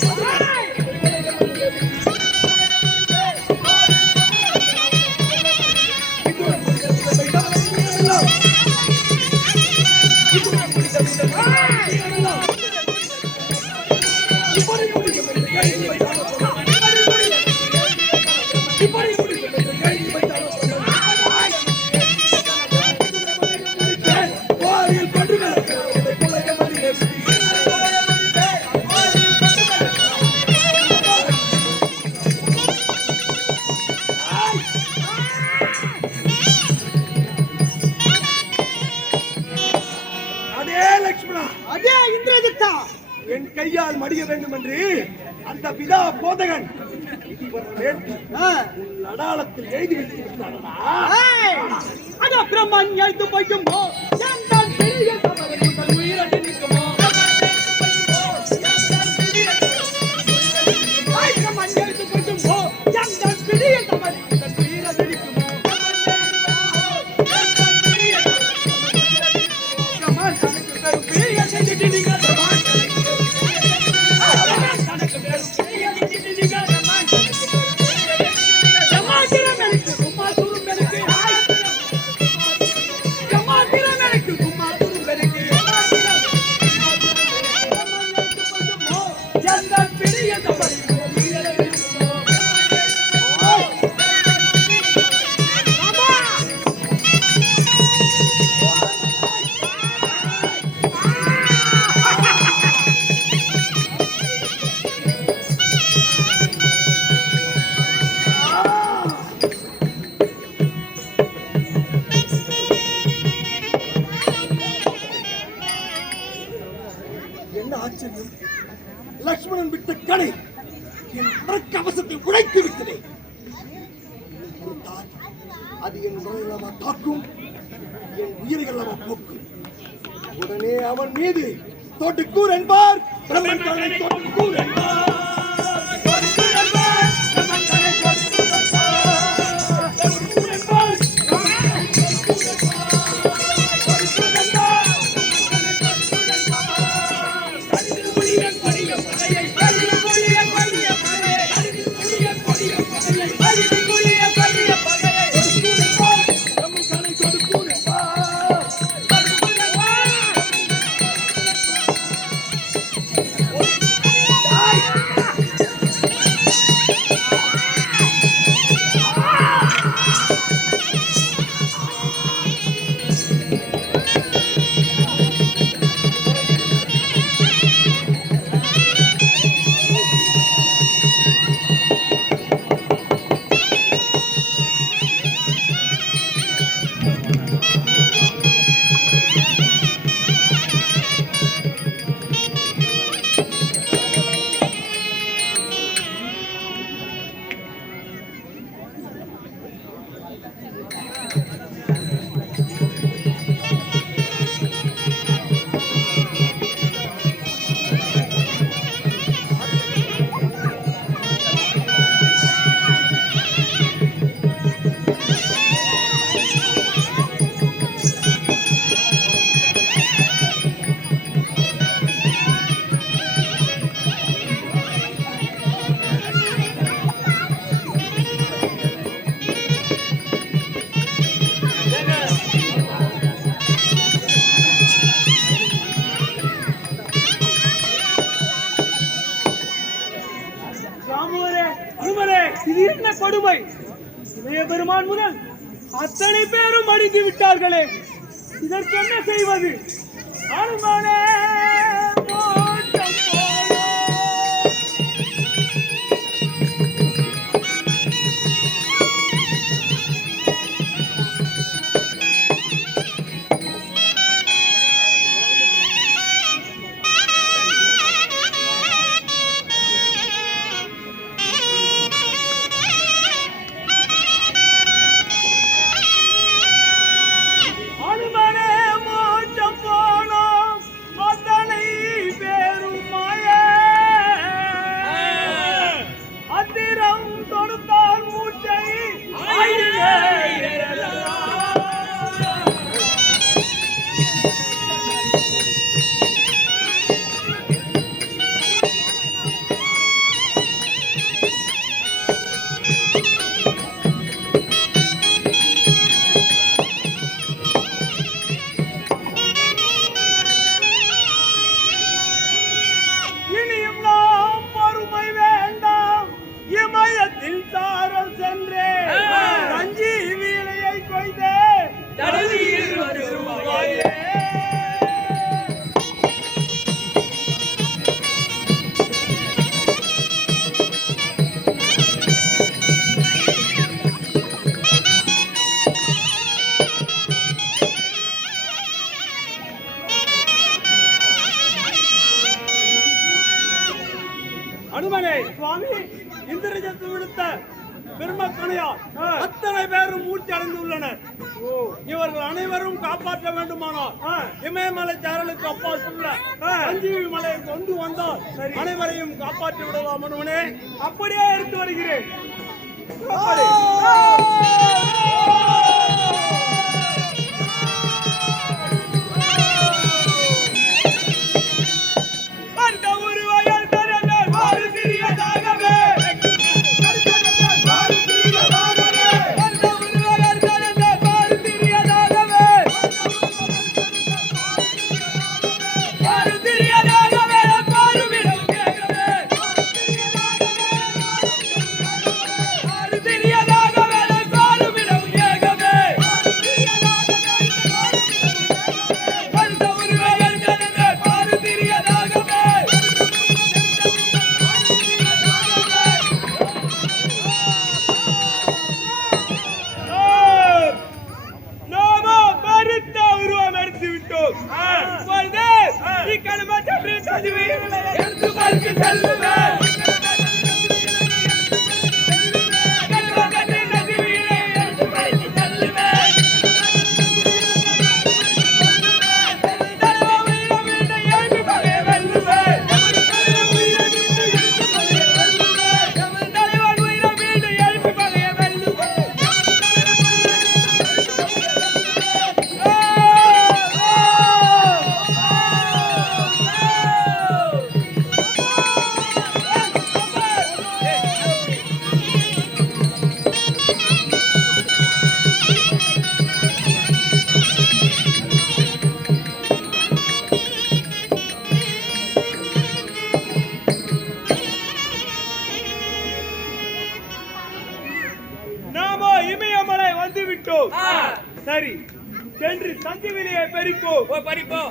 என் கையால் மடிய வேண்டும் என்று அந்த பிதா போதகன் அடாளத்தில் எழுதி வைத்து விட்டாரா? பிரம்மன் எழுத்து போய்க்கும்போ லக்ஷ்மணன் விட்ட கடை என் கவசத்தை உடைத்து விட்டதே. அது என் தாக்கும், என் உயிர்கள் அவன் போக்கு. உடனே அவன் மீது தொட்டுக்கூர் என்பார். பிரம்மன் கண்ணை தொட்டுக்கூர் என்பார். இது என்ன கொடுமை! இளைய பெருமான் முதல் அத்தனை பேரும் அடித்து விட்டார்களே, இதற்கு என்ன செய்வது? அனுமானே அனுமனே சுவாமி, இந்திரஜித்து விடுத்த பெருமக்கணையால் அத்தனை பேரும் மூச்சு அடைந்துள்ளனர். இவர்கள் அனைவரும் காப்பாற்ற வேண்டுமானால் இமயமலை சாரலுக்கு அப்பால் உள்ள சஞ்சீவி மலையை கொண்டு வந்தால் அனைவரையும் காப்பாற்றி விடலாம். அனுமனே, அப்படியே எடுத்து வருகிறேன். சத்தியவிலையை பறிப்போ பறிப்போ.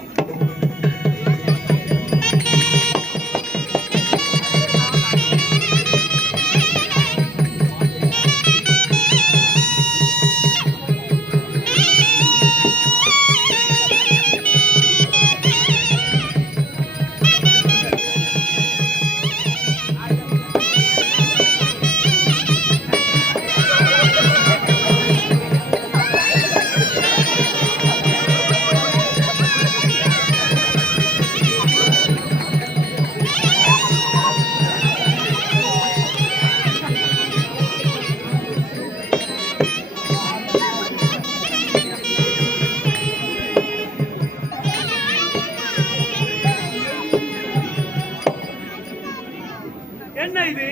என்ன இது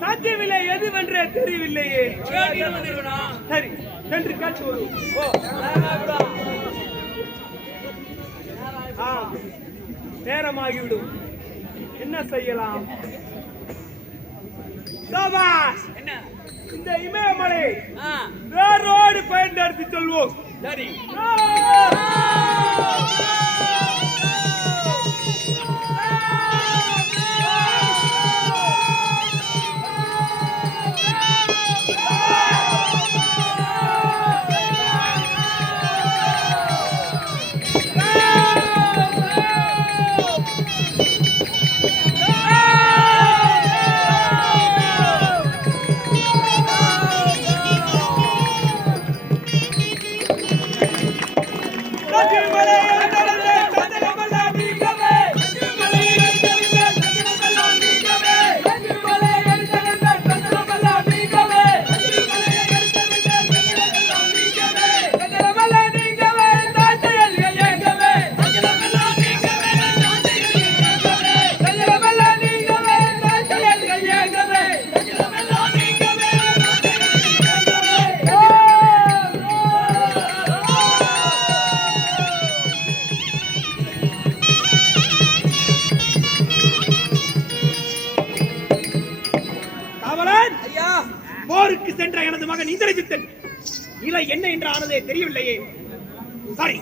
சாத்தியவில்லை எதுவென்றே தெரியவில்லையே. சரி சென்று கேட்டு வருவோம். நேரமாகிவிடும், என்ன செய்யலாம்? என்ன இந்த இமயமலை வேரோடு பயன்படுத்தி சொல்வோம். சரி போருக்கு சென்ற எனது மகன் இந்திரஜித்தன் நிலை என்ன என்று ஆனதே தெரியவில்லையே. சரி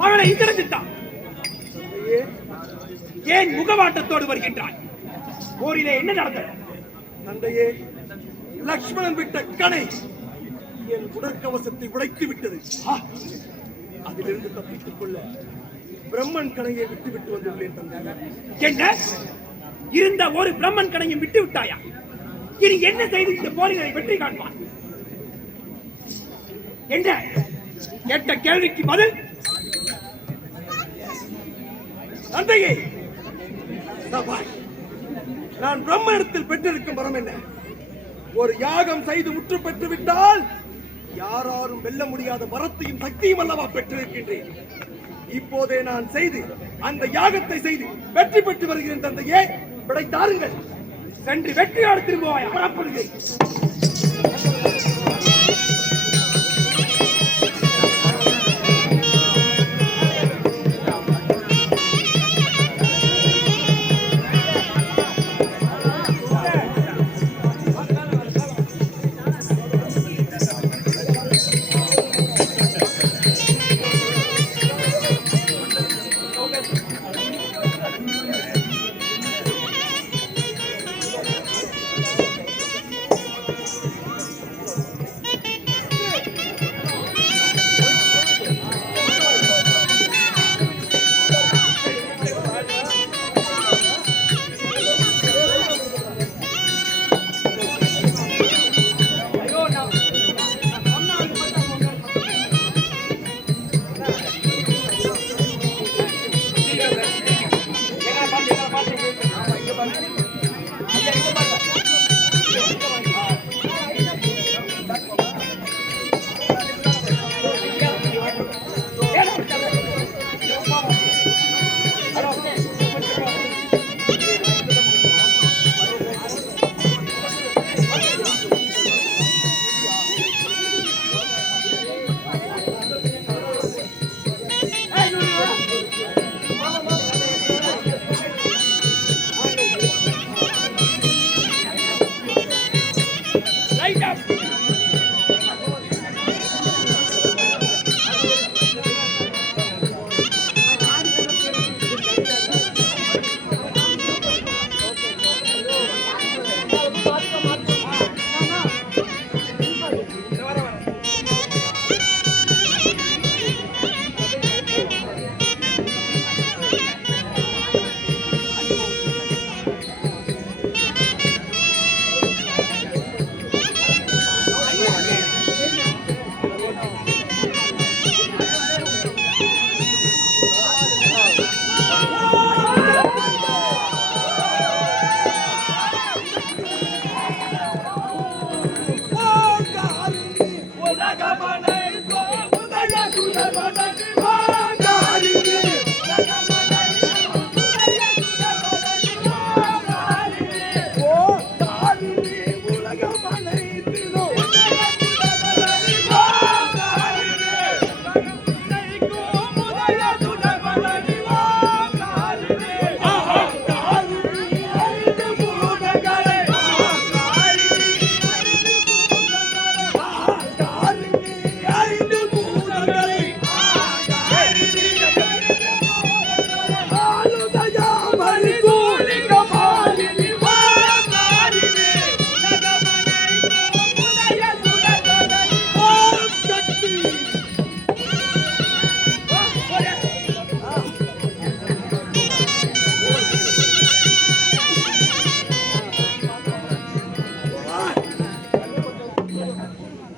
மகனை இந்திரஜித்தா, ஏன் முகவாட்டத்தோடு வருகின்றாய்? போரிலே என்ன நடந்தது? தந்தையே, லக்ஷ்மணன் விட்ட கணை என் உடற்கவசத்தை உடைத்து விட்டது. அதிலிருந்து தப்பித்துக் கொள்ள பிரம்மன் கணையை விட்டு வந்துள்ளேன் தந்தை. என்ன, இருந்த ஒரு பிரம்மன் கணையும் விட்டு விட்டாயா? இனி என்ன செய்து இந்த போரினை வெற்றி காண்பான்? என்ன கேட்ட கேள்விக்கு பதில்? தந்தையே, நான் பிரம்மனிடத்தில் பெற்றிருக்கும் வரம் என்ன? ஒரு யாகம் செய்து முற்று பெற்று விட்டால் யாராரும் வெல்ல முடியாத வரத்தையும் சக்தியும் அல்லவா பெற்றிருக்கின்றேன். இப்போதே நான் செய்து அந்த யாகத்தை செய்து வெற்றி பெற்று வருகிறேன் தந்தையே. விடை தாருங்கள். சென்று வெற்றியோடு திரும்புவாய். புறப்படுகிறேன்.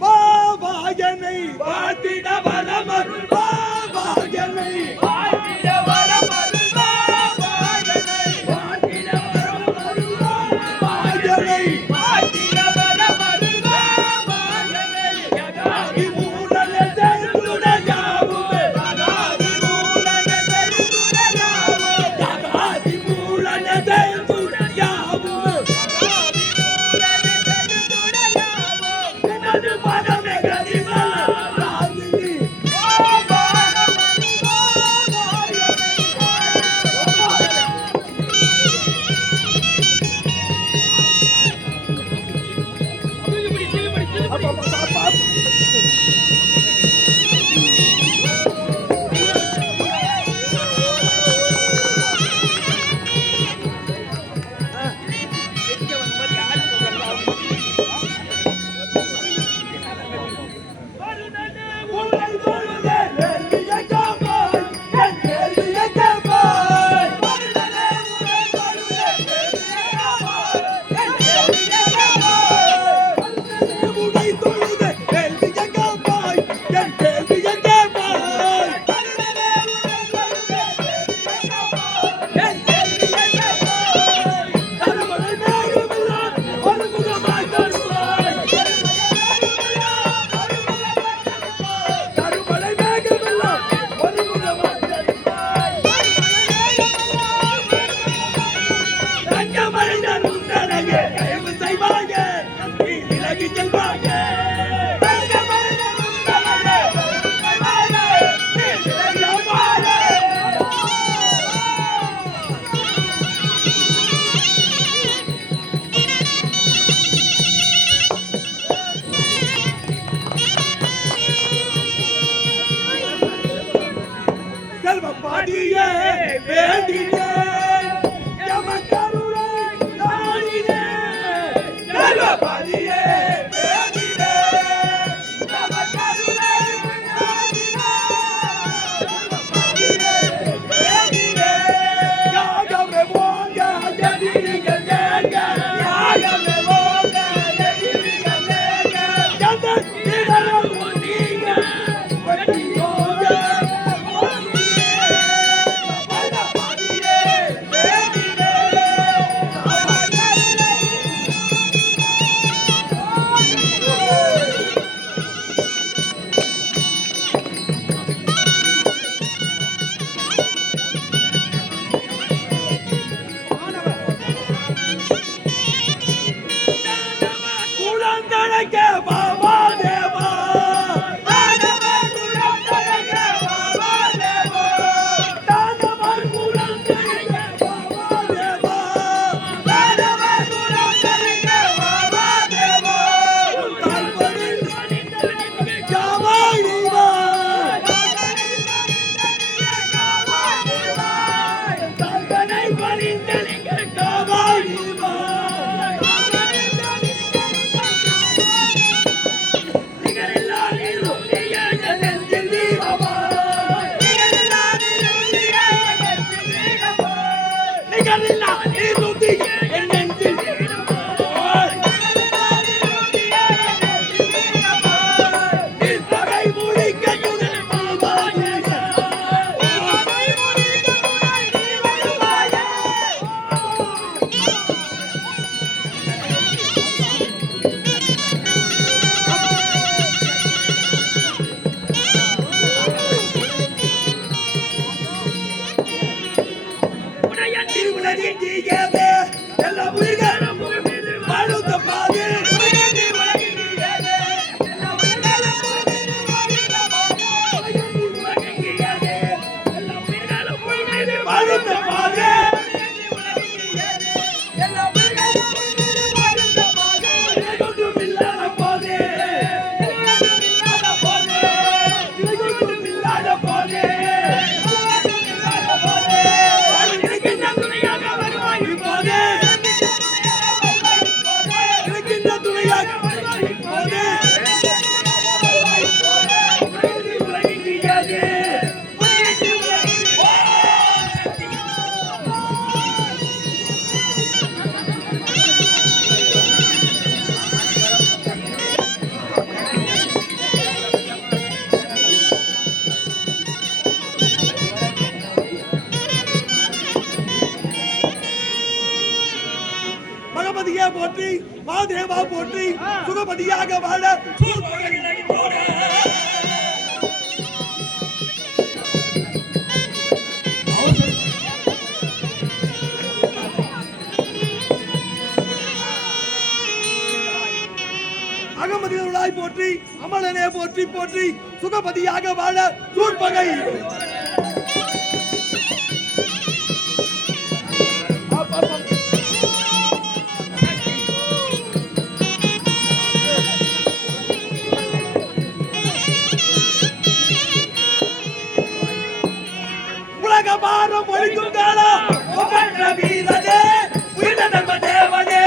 பாபாஜனை வாட்டிட வரமருள் பாபாஜனை வாட்டிட வரமருள் பாபாஜனை வாட்டிட வரமருள் பாபாஜனை வாட்டிட வரமருள் பாபாஜனை யகாதி மூலன தெருதுட யாவுமே யகாதி மூலன தெருதுட யாவுமே யகாதி மூலன தெருதுட யாவுமே எனது மனமே கதிமா ராஜினி செல்வப்பாடியே வேண்டினே யமகருணை நாடினே செல்வப்பாடியே வேண்டினே யமகருணை நாடினே செல்வப்பாடியே வேண்டினே யாகமே போங்க ஜதிரிகள் தேங்க யாகமே போங்க ஜதிரிகள் தேங்க ஜதன் திடரும் நீங்க வட்டியோக குழந்தனைக்கே பாபா தேவா தானவர் குழந்தனைக்கே பாபா தேவா தானவர் குழந்தனைக்கே பாபா தேவா தானவர் குழந்தனைக்கே பாபா தேவா தால்படில் ஜாவாயிவா தால்பனை பணிந்தனைக்கே ஜாவாயிவா சூர்பகவா போற்றி சுகபதியாக வாழ சூர்பகங்களை போட அகமதிகளாய் போற்றி அமலனே போற்றி போற்றி சுகபதியாக வாழ சூர்பகை உலக பாரம் ஒழிக்கும் காலம் ஒப்பற்ற வீரனே உயிர்த்த தர்ம தேவனே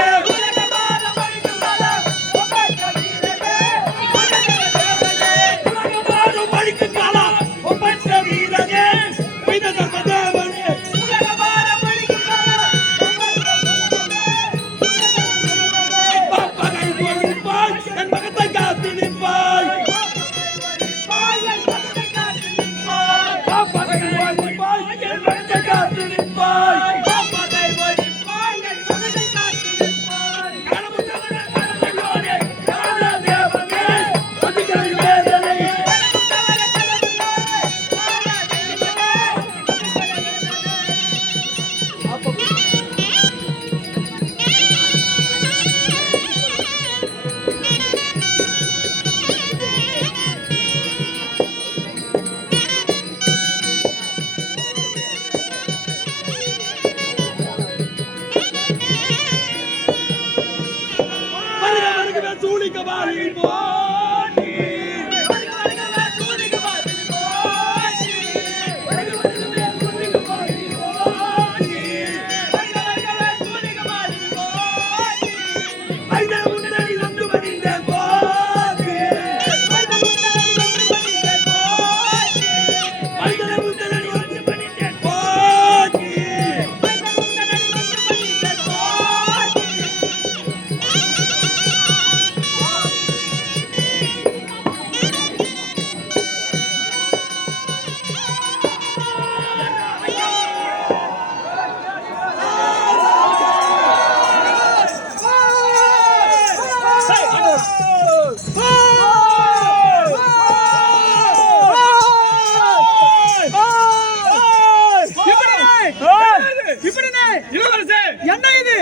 என்ன இது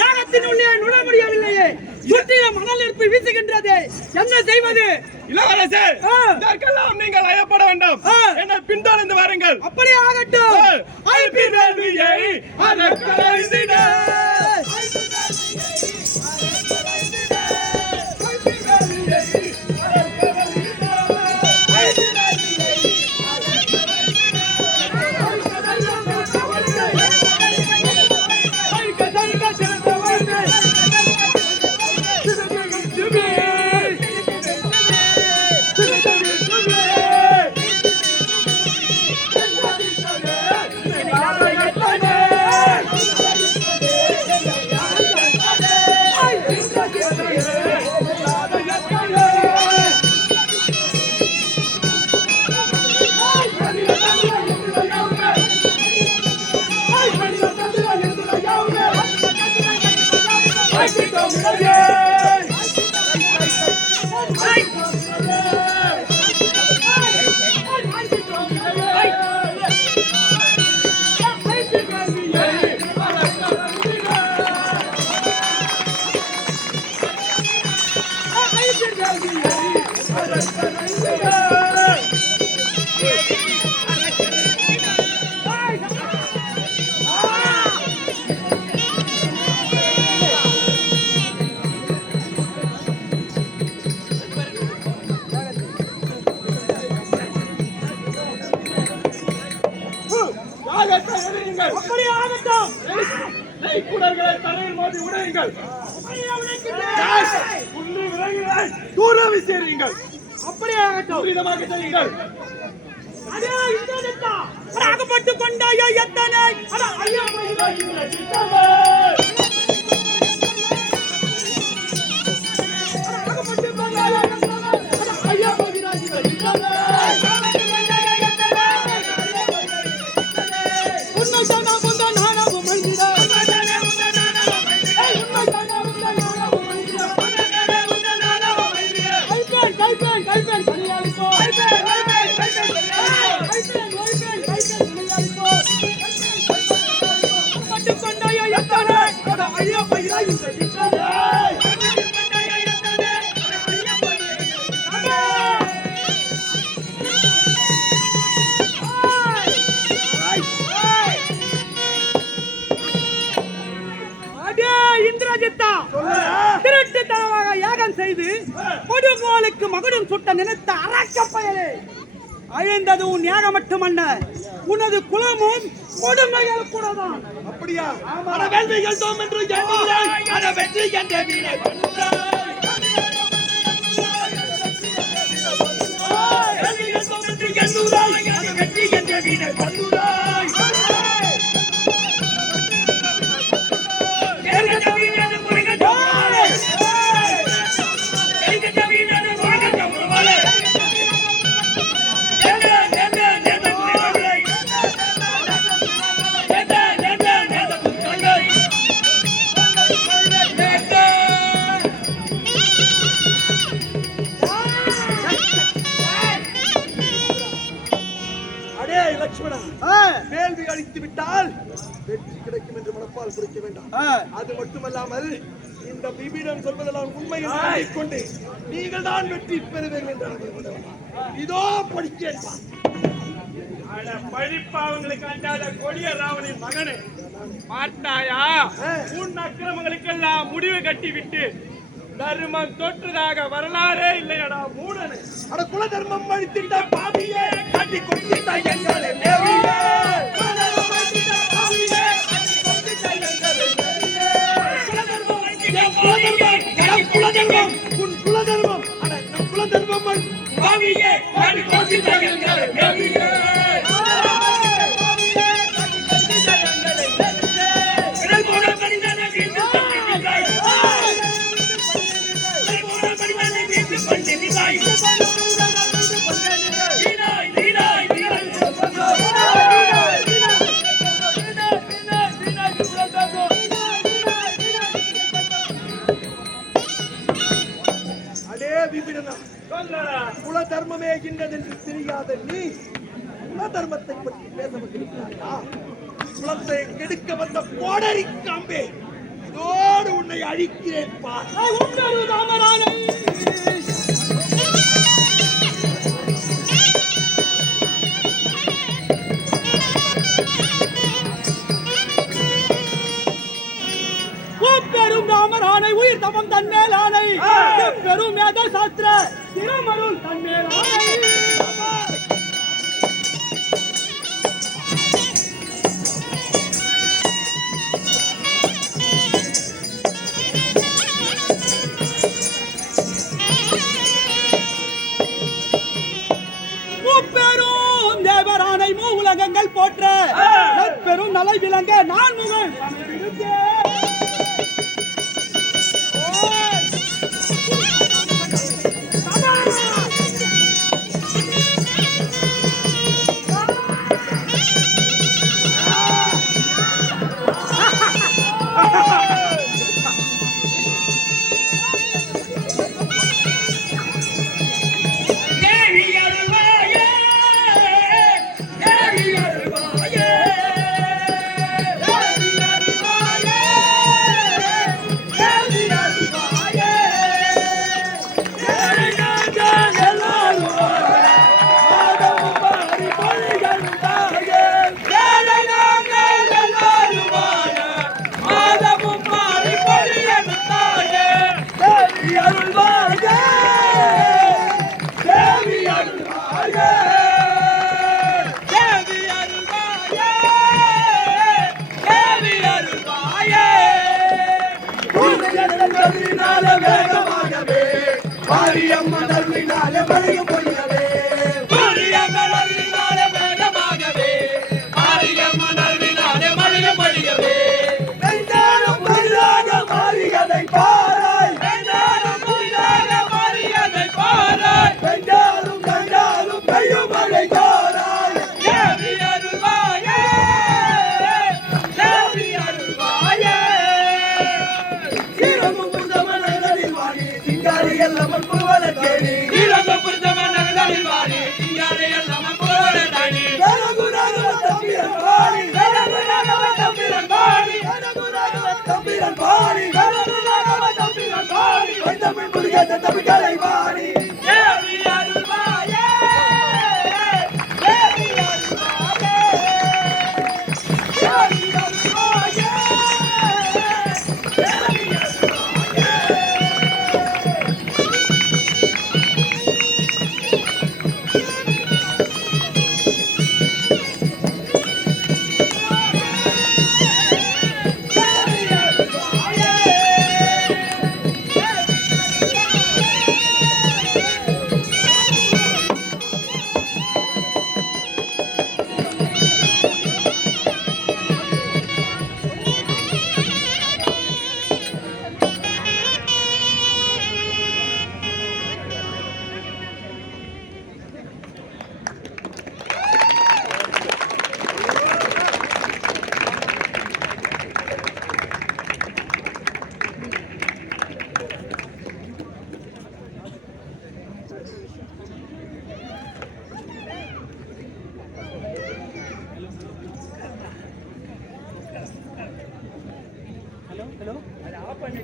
யாகத்தின் உள்ளே நுழ முடியவில்லையே சுற்றிலும் மணல் நெருப்பு வீசுகின்றது என்ன செய்வது இளவரசர் இதற்கெல்லாம் நீங்கள் ஐயப்பட வேண்டாம் என்னை பின்தொடர்ந்து வாருங்கள் அப்படியே ஆகட்டும் அப்படியே ஆகட்டும் குடல்களை தரையில் மோதி உடையுங்கள் புள்ளி விலங்குகளை தூர விசேரியுங்கள் அப்படியே ஆகட்டும் துரிதமாக செய்யுங்கள் அதே இந்தா ராகப்பட்டு கொண்டாயோ எத்தனை அட ஐயா ராகப்பட்டு கொண்டாயோ அட ஐயா மகிராஜி உன்னை தானா முந்தா நானா மந்திரா உன்னை தானா முந்தா நானா மந்திரா செய்து கொடுங்கோலுக்கு மகுடம் சுட்ட நினைத்த அரக்க பயலே, அழிந்தது உன் ஞானம் மட்டுமல்ல, உனது குலமும் கொடுமைகள் கூடதான். அப்படியா? அட வேள்விகள் தோம் என்று எண்ணுகிறாய், அட வெற்றி என்ற வீணை பண்ணுகிறாய். வேள்விகள் தோம் என்று எண்ணுகிறாய், அட வெற்றி என்ற வீணை பண்ணுகிறாய். வேள்வி அழித்து விட்டால் வெற்றி கிடைக்கும் என்று மனப்பால் குறிக்க வேண்டாம். அது மட்டுமல்லாமல் இந்த விபீடன் சொல்வதெல்லாம் உண்மை என்று கொண்டு நீங்கள் தான் வெற்றி பெறுவீர்கள் என்று இதோ படிக்கிறேன். பழிப்பாவங்களுக்கு அஞ்சாத கொடிய ராவணின் மகனே, மாட்டாயா? உன் அக்கிரமங்களுக்கெல்லாம் முடிவு கட்டிவிட்டு தர்மம் தொற்றதாக வரலாறே இல்லையடா மூடனே. அட குல தர்மம் அழித்திட்ட பாவியே, காட்டி கொடுத்திட்ட எங்களை மேவியே. குலதர்மம் அழித்திட்ட பாவியே, காட்டி கொடுத்திட்ட எங்களை மேவியே. குலதர்மம் அழித்திட்ட பாவியே, குலதர்மம் உன் குலதர்மம், அட நம் குலதர்மம் பாவியே, காட்டி கொடுத்திட்ட எங்களை மேவியே. குல தர்மமே இன்னதென்று தெரியாத நீ குல தர்மத்தை பற்றி பேச வந்திருக்கிறாயா? குலத்தை கெடுக்க வந்த கோடரி காம்பே, இதோடு உன்னை அழிக்கிறேன் பார். பெரும் ராமரானை உயிர் தபம் தன்மேல் ஆணை, பெரும் வேத சாஸ்திர திருமருள் தன்மேல் ஆணை. முப்பெரும் தேவரானை மூ உலகங்கள் போற்ற பெரும் நலை விளங்க நான் முகன்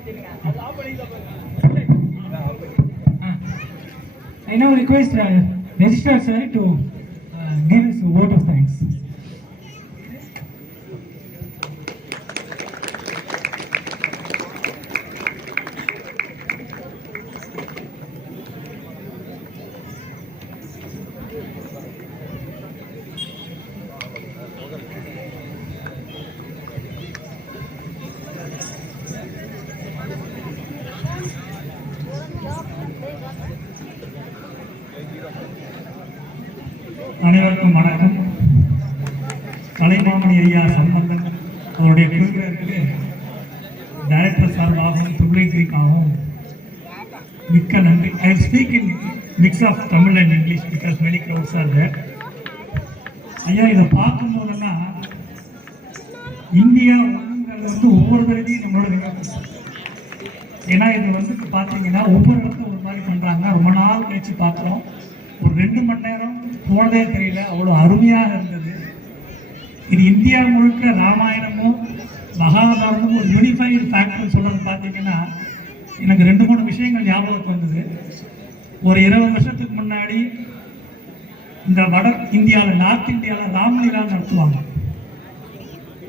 I now request Registrar Sir to give us a vote of thanks. அனைவருக்கும் வணக்கம். கலைமாமணி ஐயா சம்பந்தன் அவருடைய குழுவினருக்கு டைரக்டர் சார்பாகவும் துப்ளைக்காகவும் மிக்க நன்றி. I speak in mix of Tamil and English because many crowds are there. ஐயா இதை பார்க்கும்போதெல்லாம் இந்தியா ஒன்றுங்கிறது ஒவ்வொரு தடவையும் நம்மளோட விமர்சனம். ஏன்னா இது பார்த்தீங்கன்னா ஒவ்வொரு இடத்துல ஒரு மாதிரி பண்ணுறாங்க. ரொம்ப நாள் கழிச்சு பார்க்குறோம். ஒரு 2 மணி நேரம் போனதே தெரியல, அவ்வளோ அருமையாக இருந்தது. இது இந்தியா முழுக்க ராமாயணமும் மகாபாரதமும் ஒரு யூனிஃபைடு ஃபேக்டர்னு சொல்கிறது பார்த்தீங்கன்னா எனக்கு 2-3 விஷயங்கள் ஞாபகத்துக்கு வந்தது. ஒரு 20 வருஷத்துக்கு முன்னாடி இந்த வட இந்தியாவில் நார்த் இந்தியாவில் ராம்லீலா நடத்துவாங்க.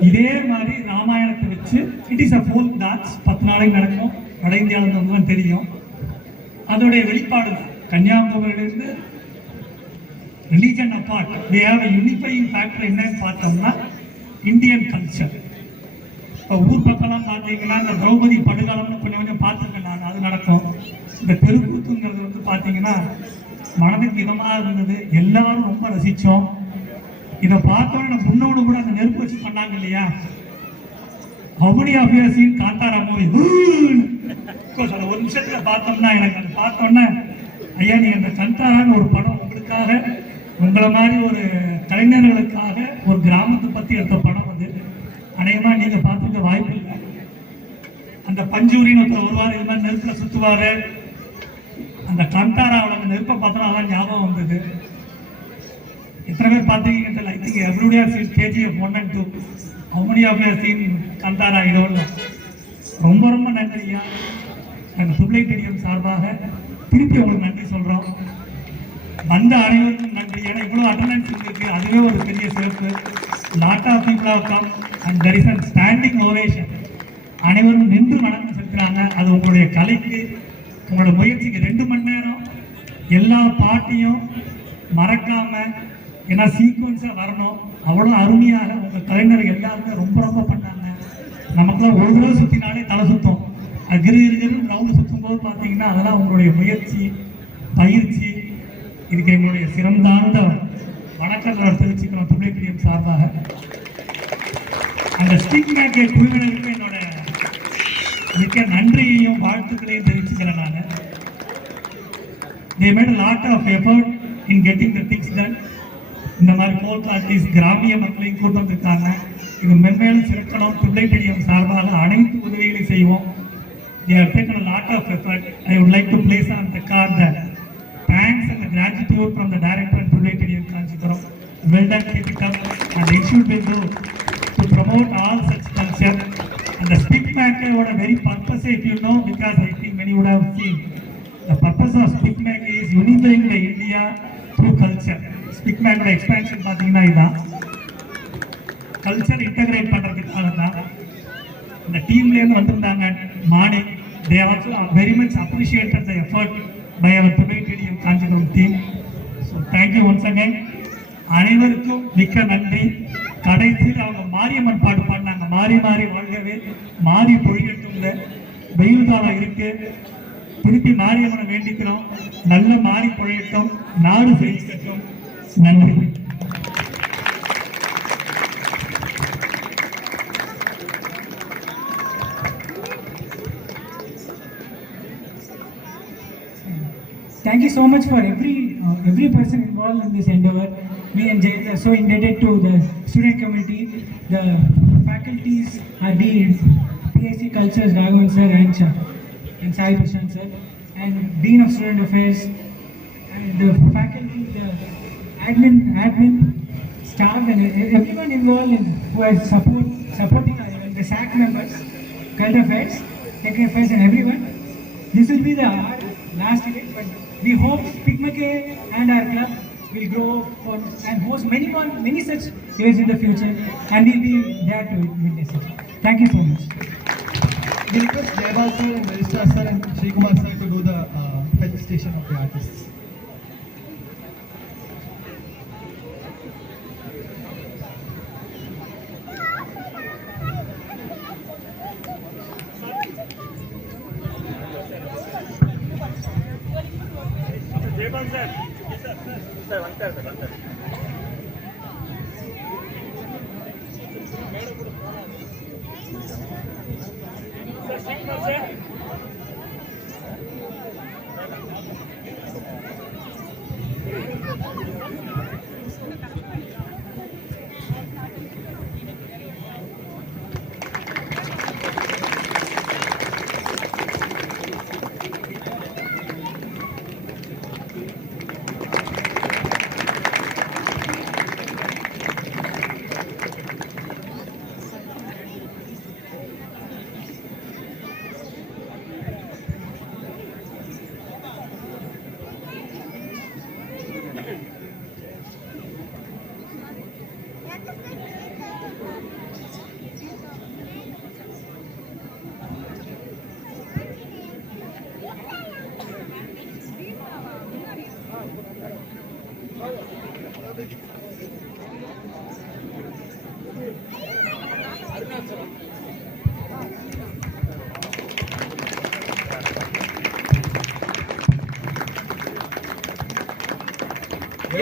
இதே மாதிரி ராமாயணத்தை வச்சு it is a folk dance 10 நாளைக்கு நடக்கும். வட இந்தியாவில் வந்து தெரியும். அதோடைய வெளிப்பாடு கன்னியாகுமரியிலிருந்து religion apart we have a unifying factor என்னன்னு பார்த்தோம்னா இந்தியன் கல்ச்சர். இப்போ ஊர் பக்கம்லாம் பார்த்தீங்கன்னா இந்த திரௌபதி படுகாலம்னு கொஞ்சம் பார்த்துருக்கேன் நான். அது நடக்கும். இந்த தெருக்கூத்துங்கிறது பார்த்தீங்கன்னா மனதுக்கு இதமாக இருந்தது. எல்லாரும் ரொம்ப ரசித்தோம். இதை பார்த்தோன்னே முன்னோடு கூட அந்த நெருப்பு வச்சு பண்ணாங்க இல்லையா, அவனி அபியாசியும் காத்தாரா மூவி அதை ஒரு நிமிஷத்தில் பார்த்தோம்னா எனக்கு அதை பார்த்தோன்னே ஐயா நீங்கள் அந்த கந்தாரான்னு ஒரு படம் உங்களுக்காக உங்களை மாதிரி ஒரு கலைஞர்களுக்காக ஒரு கிராமத்தை பற்றி எடுத்த படம் அது. அநேகமாக நீங்கள் பார்த்துருக்க வாய்ப்பு இல்லை. அந்த பஞ்சூரின்னு ஒருத்தர் வருவார், இது மாதிரி நெருப்பில் சுற்றுவார். அந்த கந்தாராவில் அந்த நெருப்பை பார்த்தோன்னா அதான் ஞாபகம் வந்தது. எத்தனை பேர் பார்த்துருக்கீங்க? I think everybody has scene KGF 1 and 2. How many of you have seen Kantara? இதோட ரொம்ப ரொம்ப நன்றியா. நாங்கள் துப்ளைட்டடியம் சார்பாக திருப்பி உங்களுக்கு நன்றி சொல்கிறோம். வந்த அனைவருக்கும் நன்றி. ஏன்னா இவ்வளோ அட்டண்டன்ஸ் இருக்குது, அதுவே ஒரு பெரிய சிறப்பு. Lot of people have come and there is a standing ovation. அனைவரும் நின்று வணக்கம் செலுத்துகிறாங்க. அது உங்களுடைய கலைக்கு, உங்களோட முயற்சிக்கு. 2 மணி நேரம் எல்லா பாட்டையும் மறக்காமல், ஏன்னா சீக்வன்ஸாக வரணும். அவ்வளோ அருமையாக உங்கள் கலைஞர்கள் எல்லாருமே ரொம்ப ரொம்ப பண்ணாங்க. நமக்குலாம் ஒரு தடவை சுற்றினாலே தலை சுத்தம். கிரு ரவுண்டு சுற்றும் போது பார்த்தீங்கன்னா அதெல்லாம் உங்களுடைய முயற்சி, பயிற்சி. இதுக்கு எங்களுடைய சிறந்தாழ்ந்த வணக்கங்களை தெரிவிச்சுக்கிறோம் துப்ளைட்டடியம் சார்பாக. அந்த ஸ்டிக்மேக்கே குழுவினருக்கு என்னோட மிக்க நன்றியையும் வாழ்த்துக்களையும் தெரிவிச்சுக்கிறேன் நான். They made a lot of effort in getting the things done. இந்த மாதிரி ஃபோக் ஆர்டிஸ்ட் கிராமிய மக்களையும் கூட்டு வந்திருக்காங்க. இது மென்மேலும் சிறக்கணும். துப்ளைட்டடியம் சார்பாக அனைத்து உதவிகளையும் செய்வோம். They have taken a lot of effort. I would like to place on the card that thanks and the gratitude from the director and Tubblaytadium Kanchipuram. Well done, keep it up. And it should be do to promote all such culture. And the Stickmaker would a very purpose, if you know, because I think many would have seen. The purpose of Stickmaker is unifying the India through culture. Stickmaker expansion பார்த்தீங்கன்னா இதான் culture integrate பண்ணுறதுக்காக தான். இந்த டீம்லேருந்து வந்திருந்தாங்க morning. They also very much appreciated the effort by our Tubblaytadium Kanchipuram team. So thank you once again. அனைவருக்கும் மிக்க நன்றி. கடைசியில் அவங்க மாரியம்மன் பாட்டு பாடினாங்க. மாறி மாறி வாழ்கவே மாறி பொழியட்டும்ல வெயில் காலம் இருக்கு. திருப்பி மாரியம்மனை வேண்டிக்கிறோம். நல்ல மாறி பொழியட்டும், நாடு செழிக்கட்டும். நன்றி. Thank you so much for every person involved in this endeavor. Me and Jay are so indebted to the student committee, the faculties, our Dean, PSC Cultures, Raghavan sir and Sai Prashant sir, and Dean of Student Affairs, and the faculty, the admin staff, and everyone involved who are supporting us, the SAC members, Cult Affairs. KKFS and everyone. This will be the last event, but we hope Pigmake and our club will grow for, and host many such events in the future, and we'll be there to witness it. Thank you so much. We request Jayabal sir and Registrar sir and Sri Kumar sir to do the felicitation of the artists.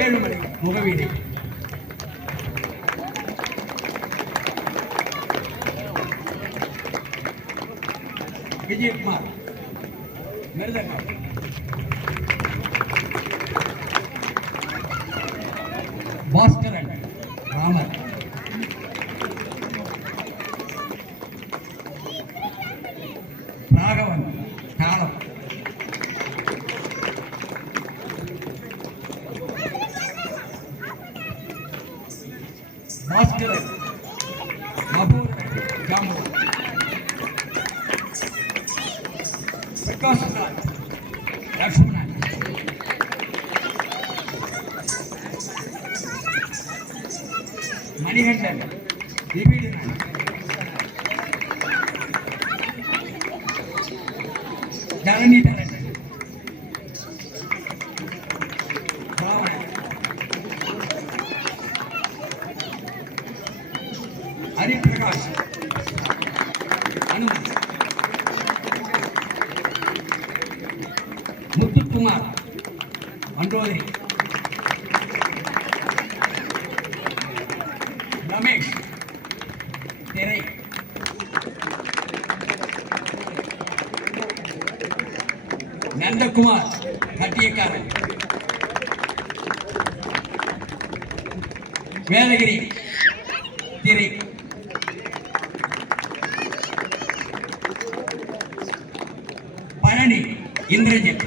Ezhumalai முகவீடு Vijayakumar மிருதங்கம் பாஸ்கரன் ராமர் ராகவன் தாளம் பாஸ்கரன் மபூர் ஜாம்பு பிரகாஷ் ராஜ் லக்ஷ்மணன் மணிகண்டன் விபீடனன் தரணிதரன் ஹரிபிரகாஷ் அனுமன் முத்துக்குமார் மண்டோதரி ரமேஷ் திரை நந்தகுமார் கட்டியக்காரன் வேதகிரி திரை Palani Indrajit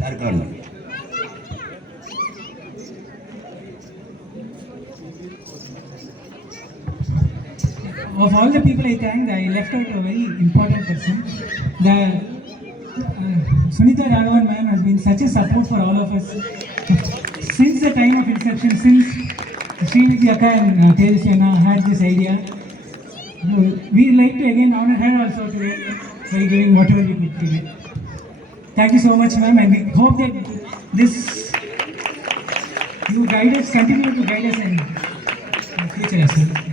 தர்கன் Of all the people I thanked, I left out a very important person. The Sunita Raghavan ma'am has been such a support for all of us since the time of inception, since Srinidhi Akka and Tejasvina had this idea. We'd like to again honor her also today by giving whatever we could today. Thank you so much, ma'am, and we hope that this you guide us, continue to guide us in the future as well.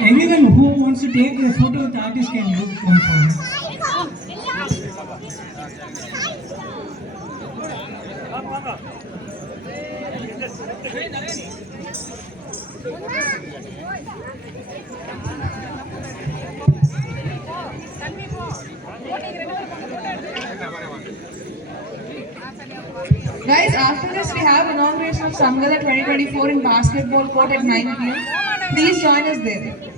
Anyone who wants to take a photo with the artist can look come forward. Guys, after this we have inauguration of Samgada 2024 in basketball court at 9 p.m. Please join us there.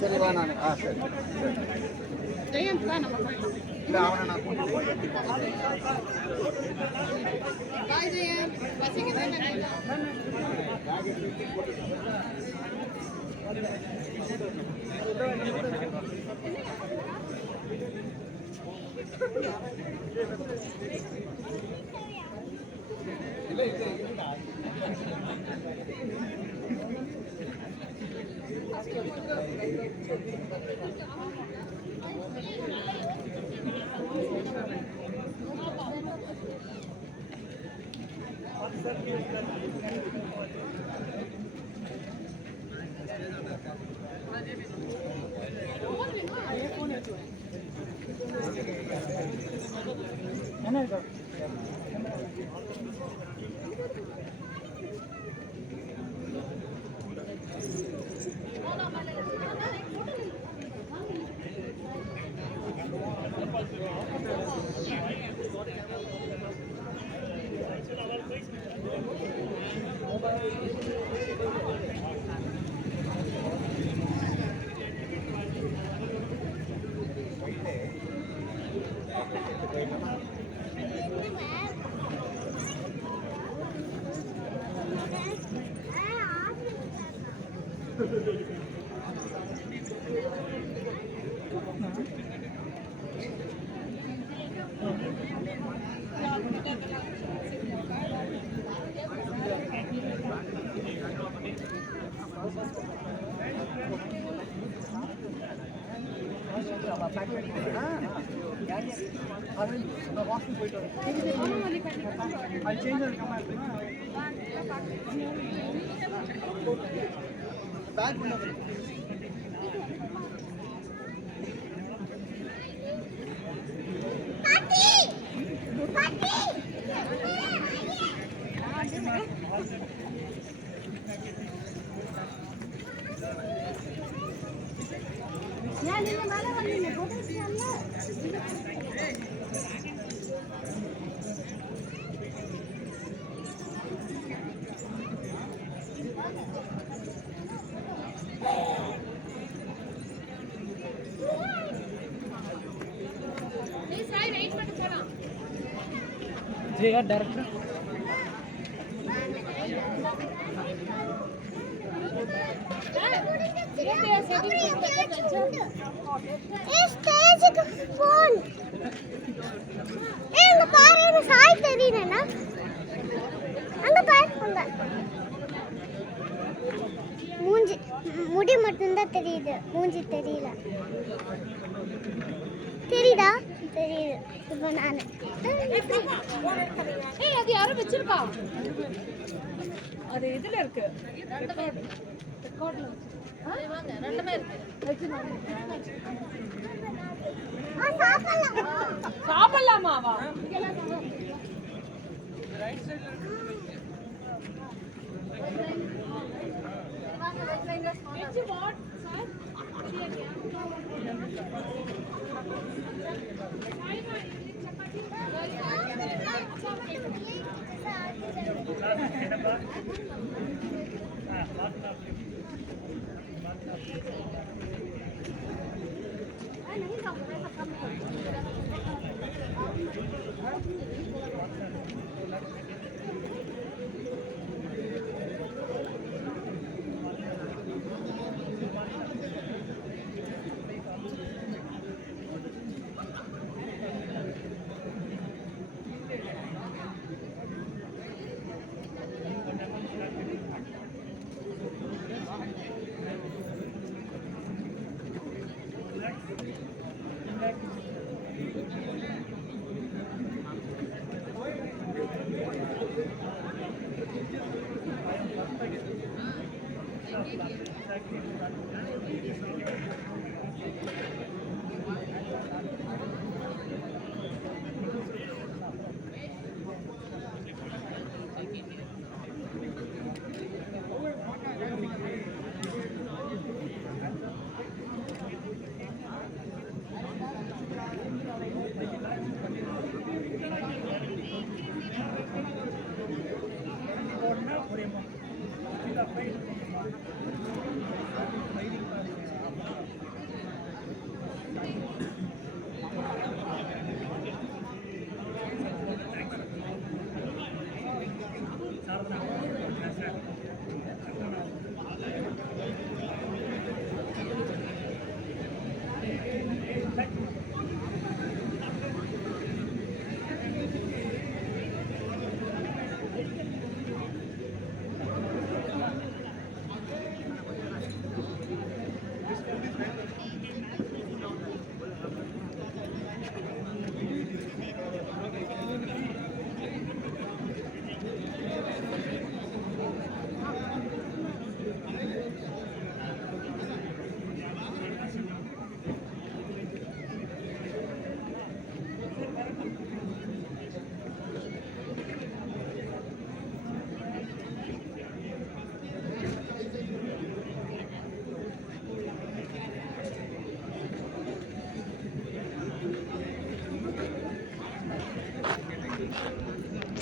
சரி வா நான் சரி இல்ல அவனை நான் director Sai தெரியுதுன்னா அங்க பாருங்க மூஞ்சி முடி மட்டும்தான் தெரியுது மூஞ்சி தெரியல தெரியுதா தெரியுது இப்போ நான் அது யாரும் வச்சிருக்கா அது இதுல இருக்கு ரெண்டுமே இருக்கு சாப்பிடலாமாவா Thank you.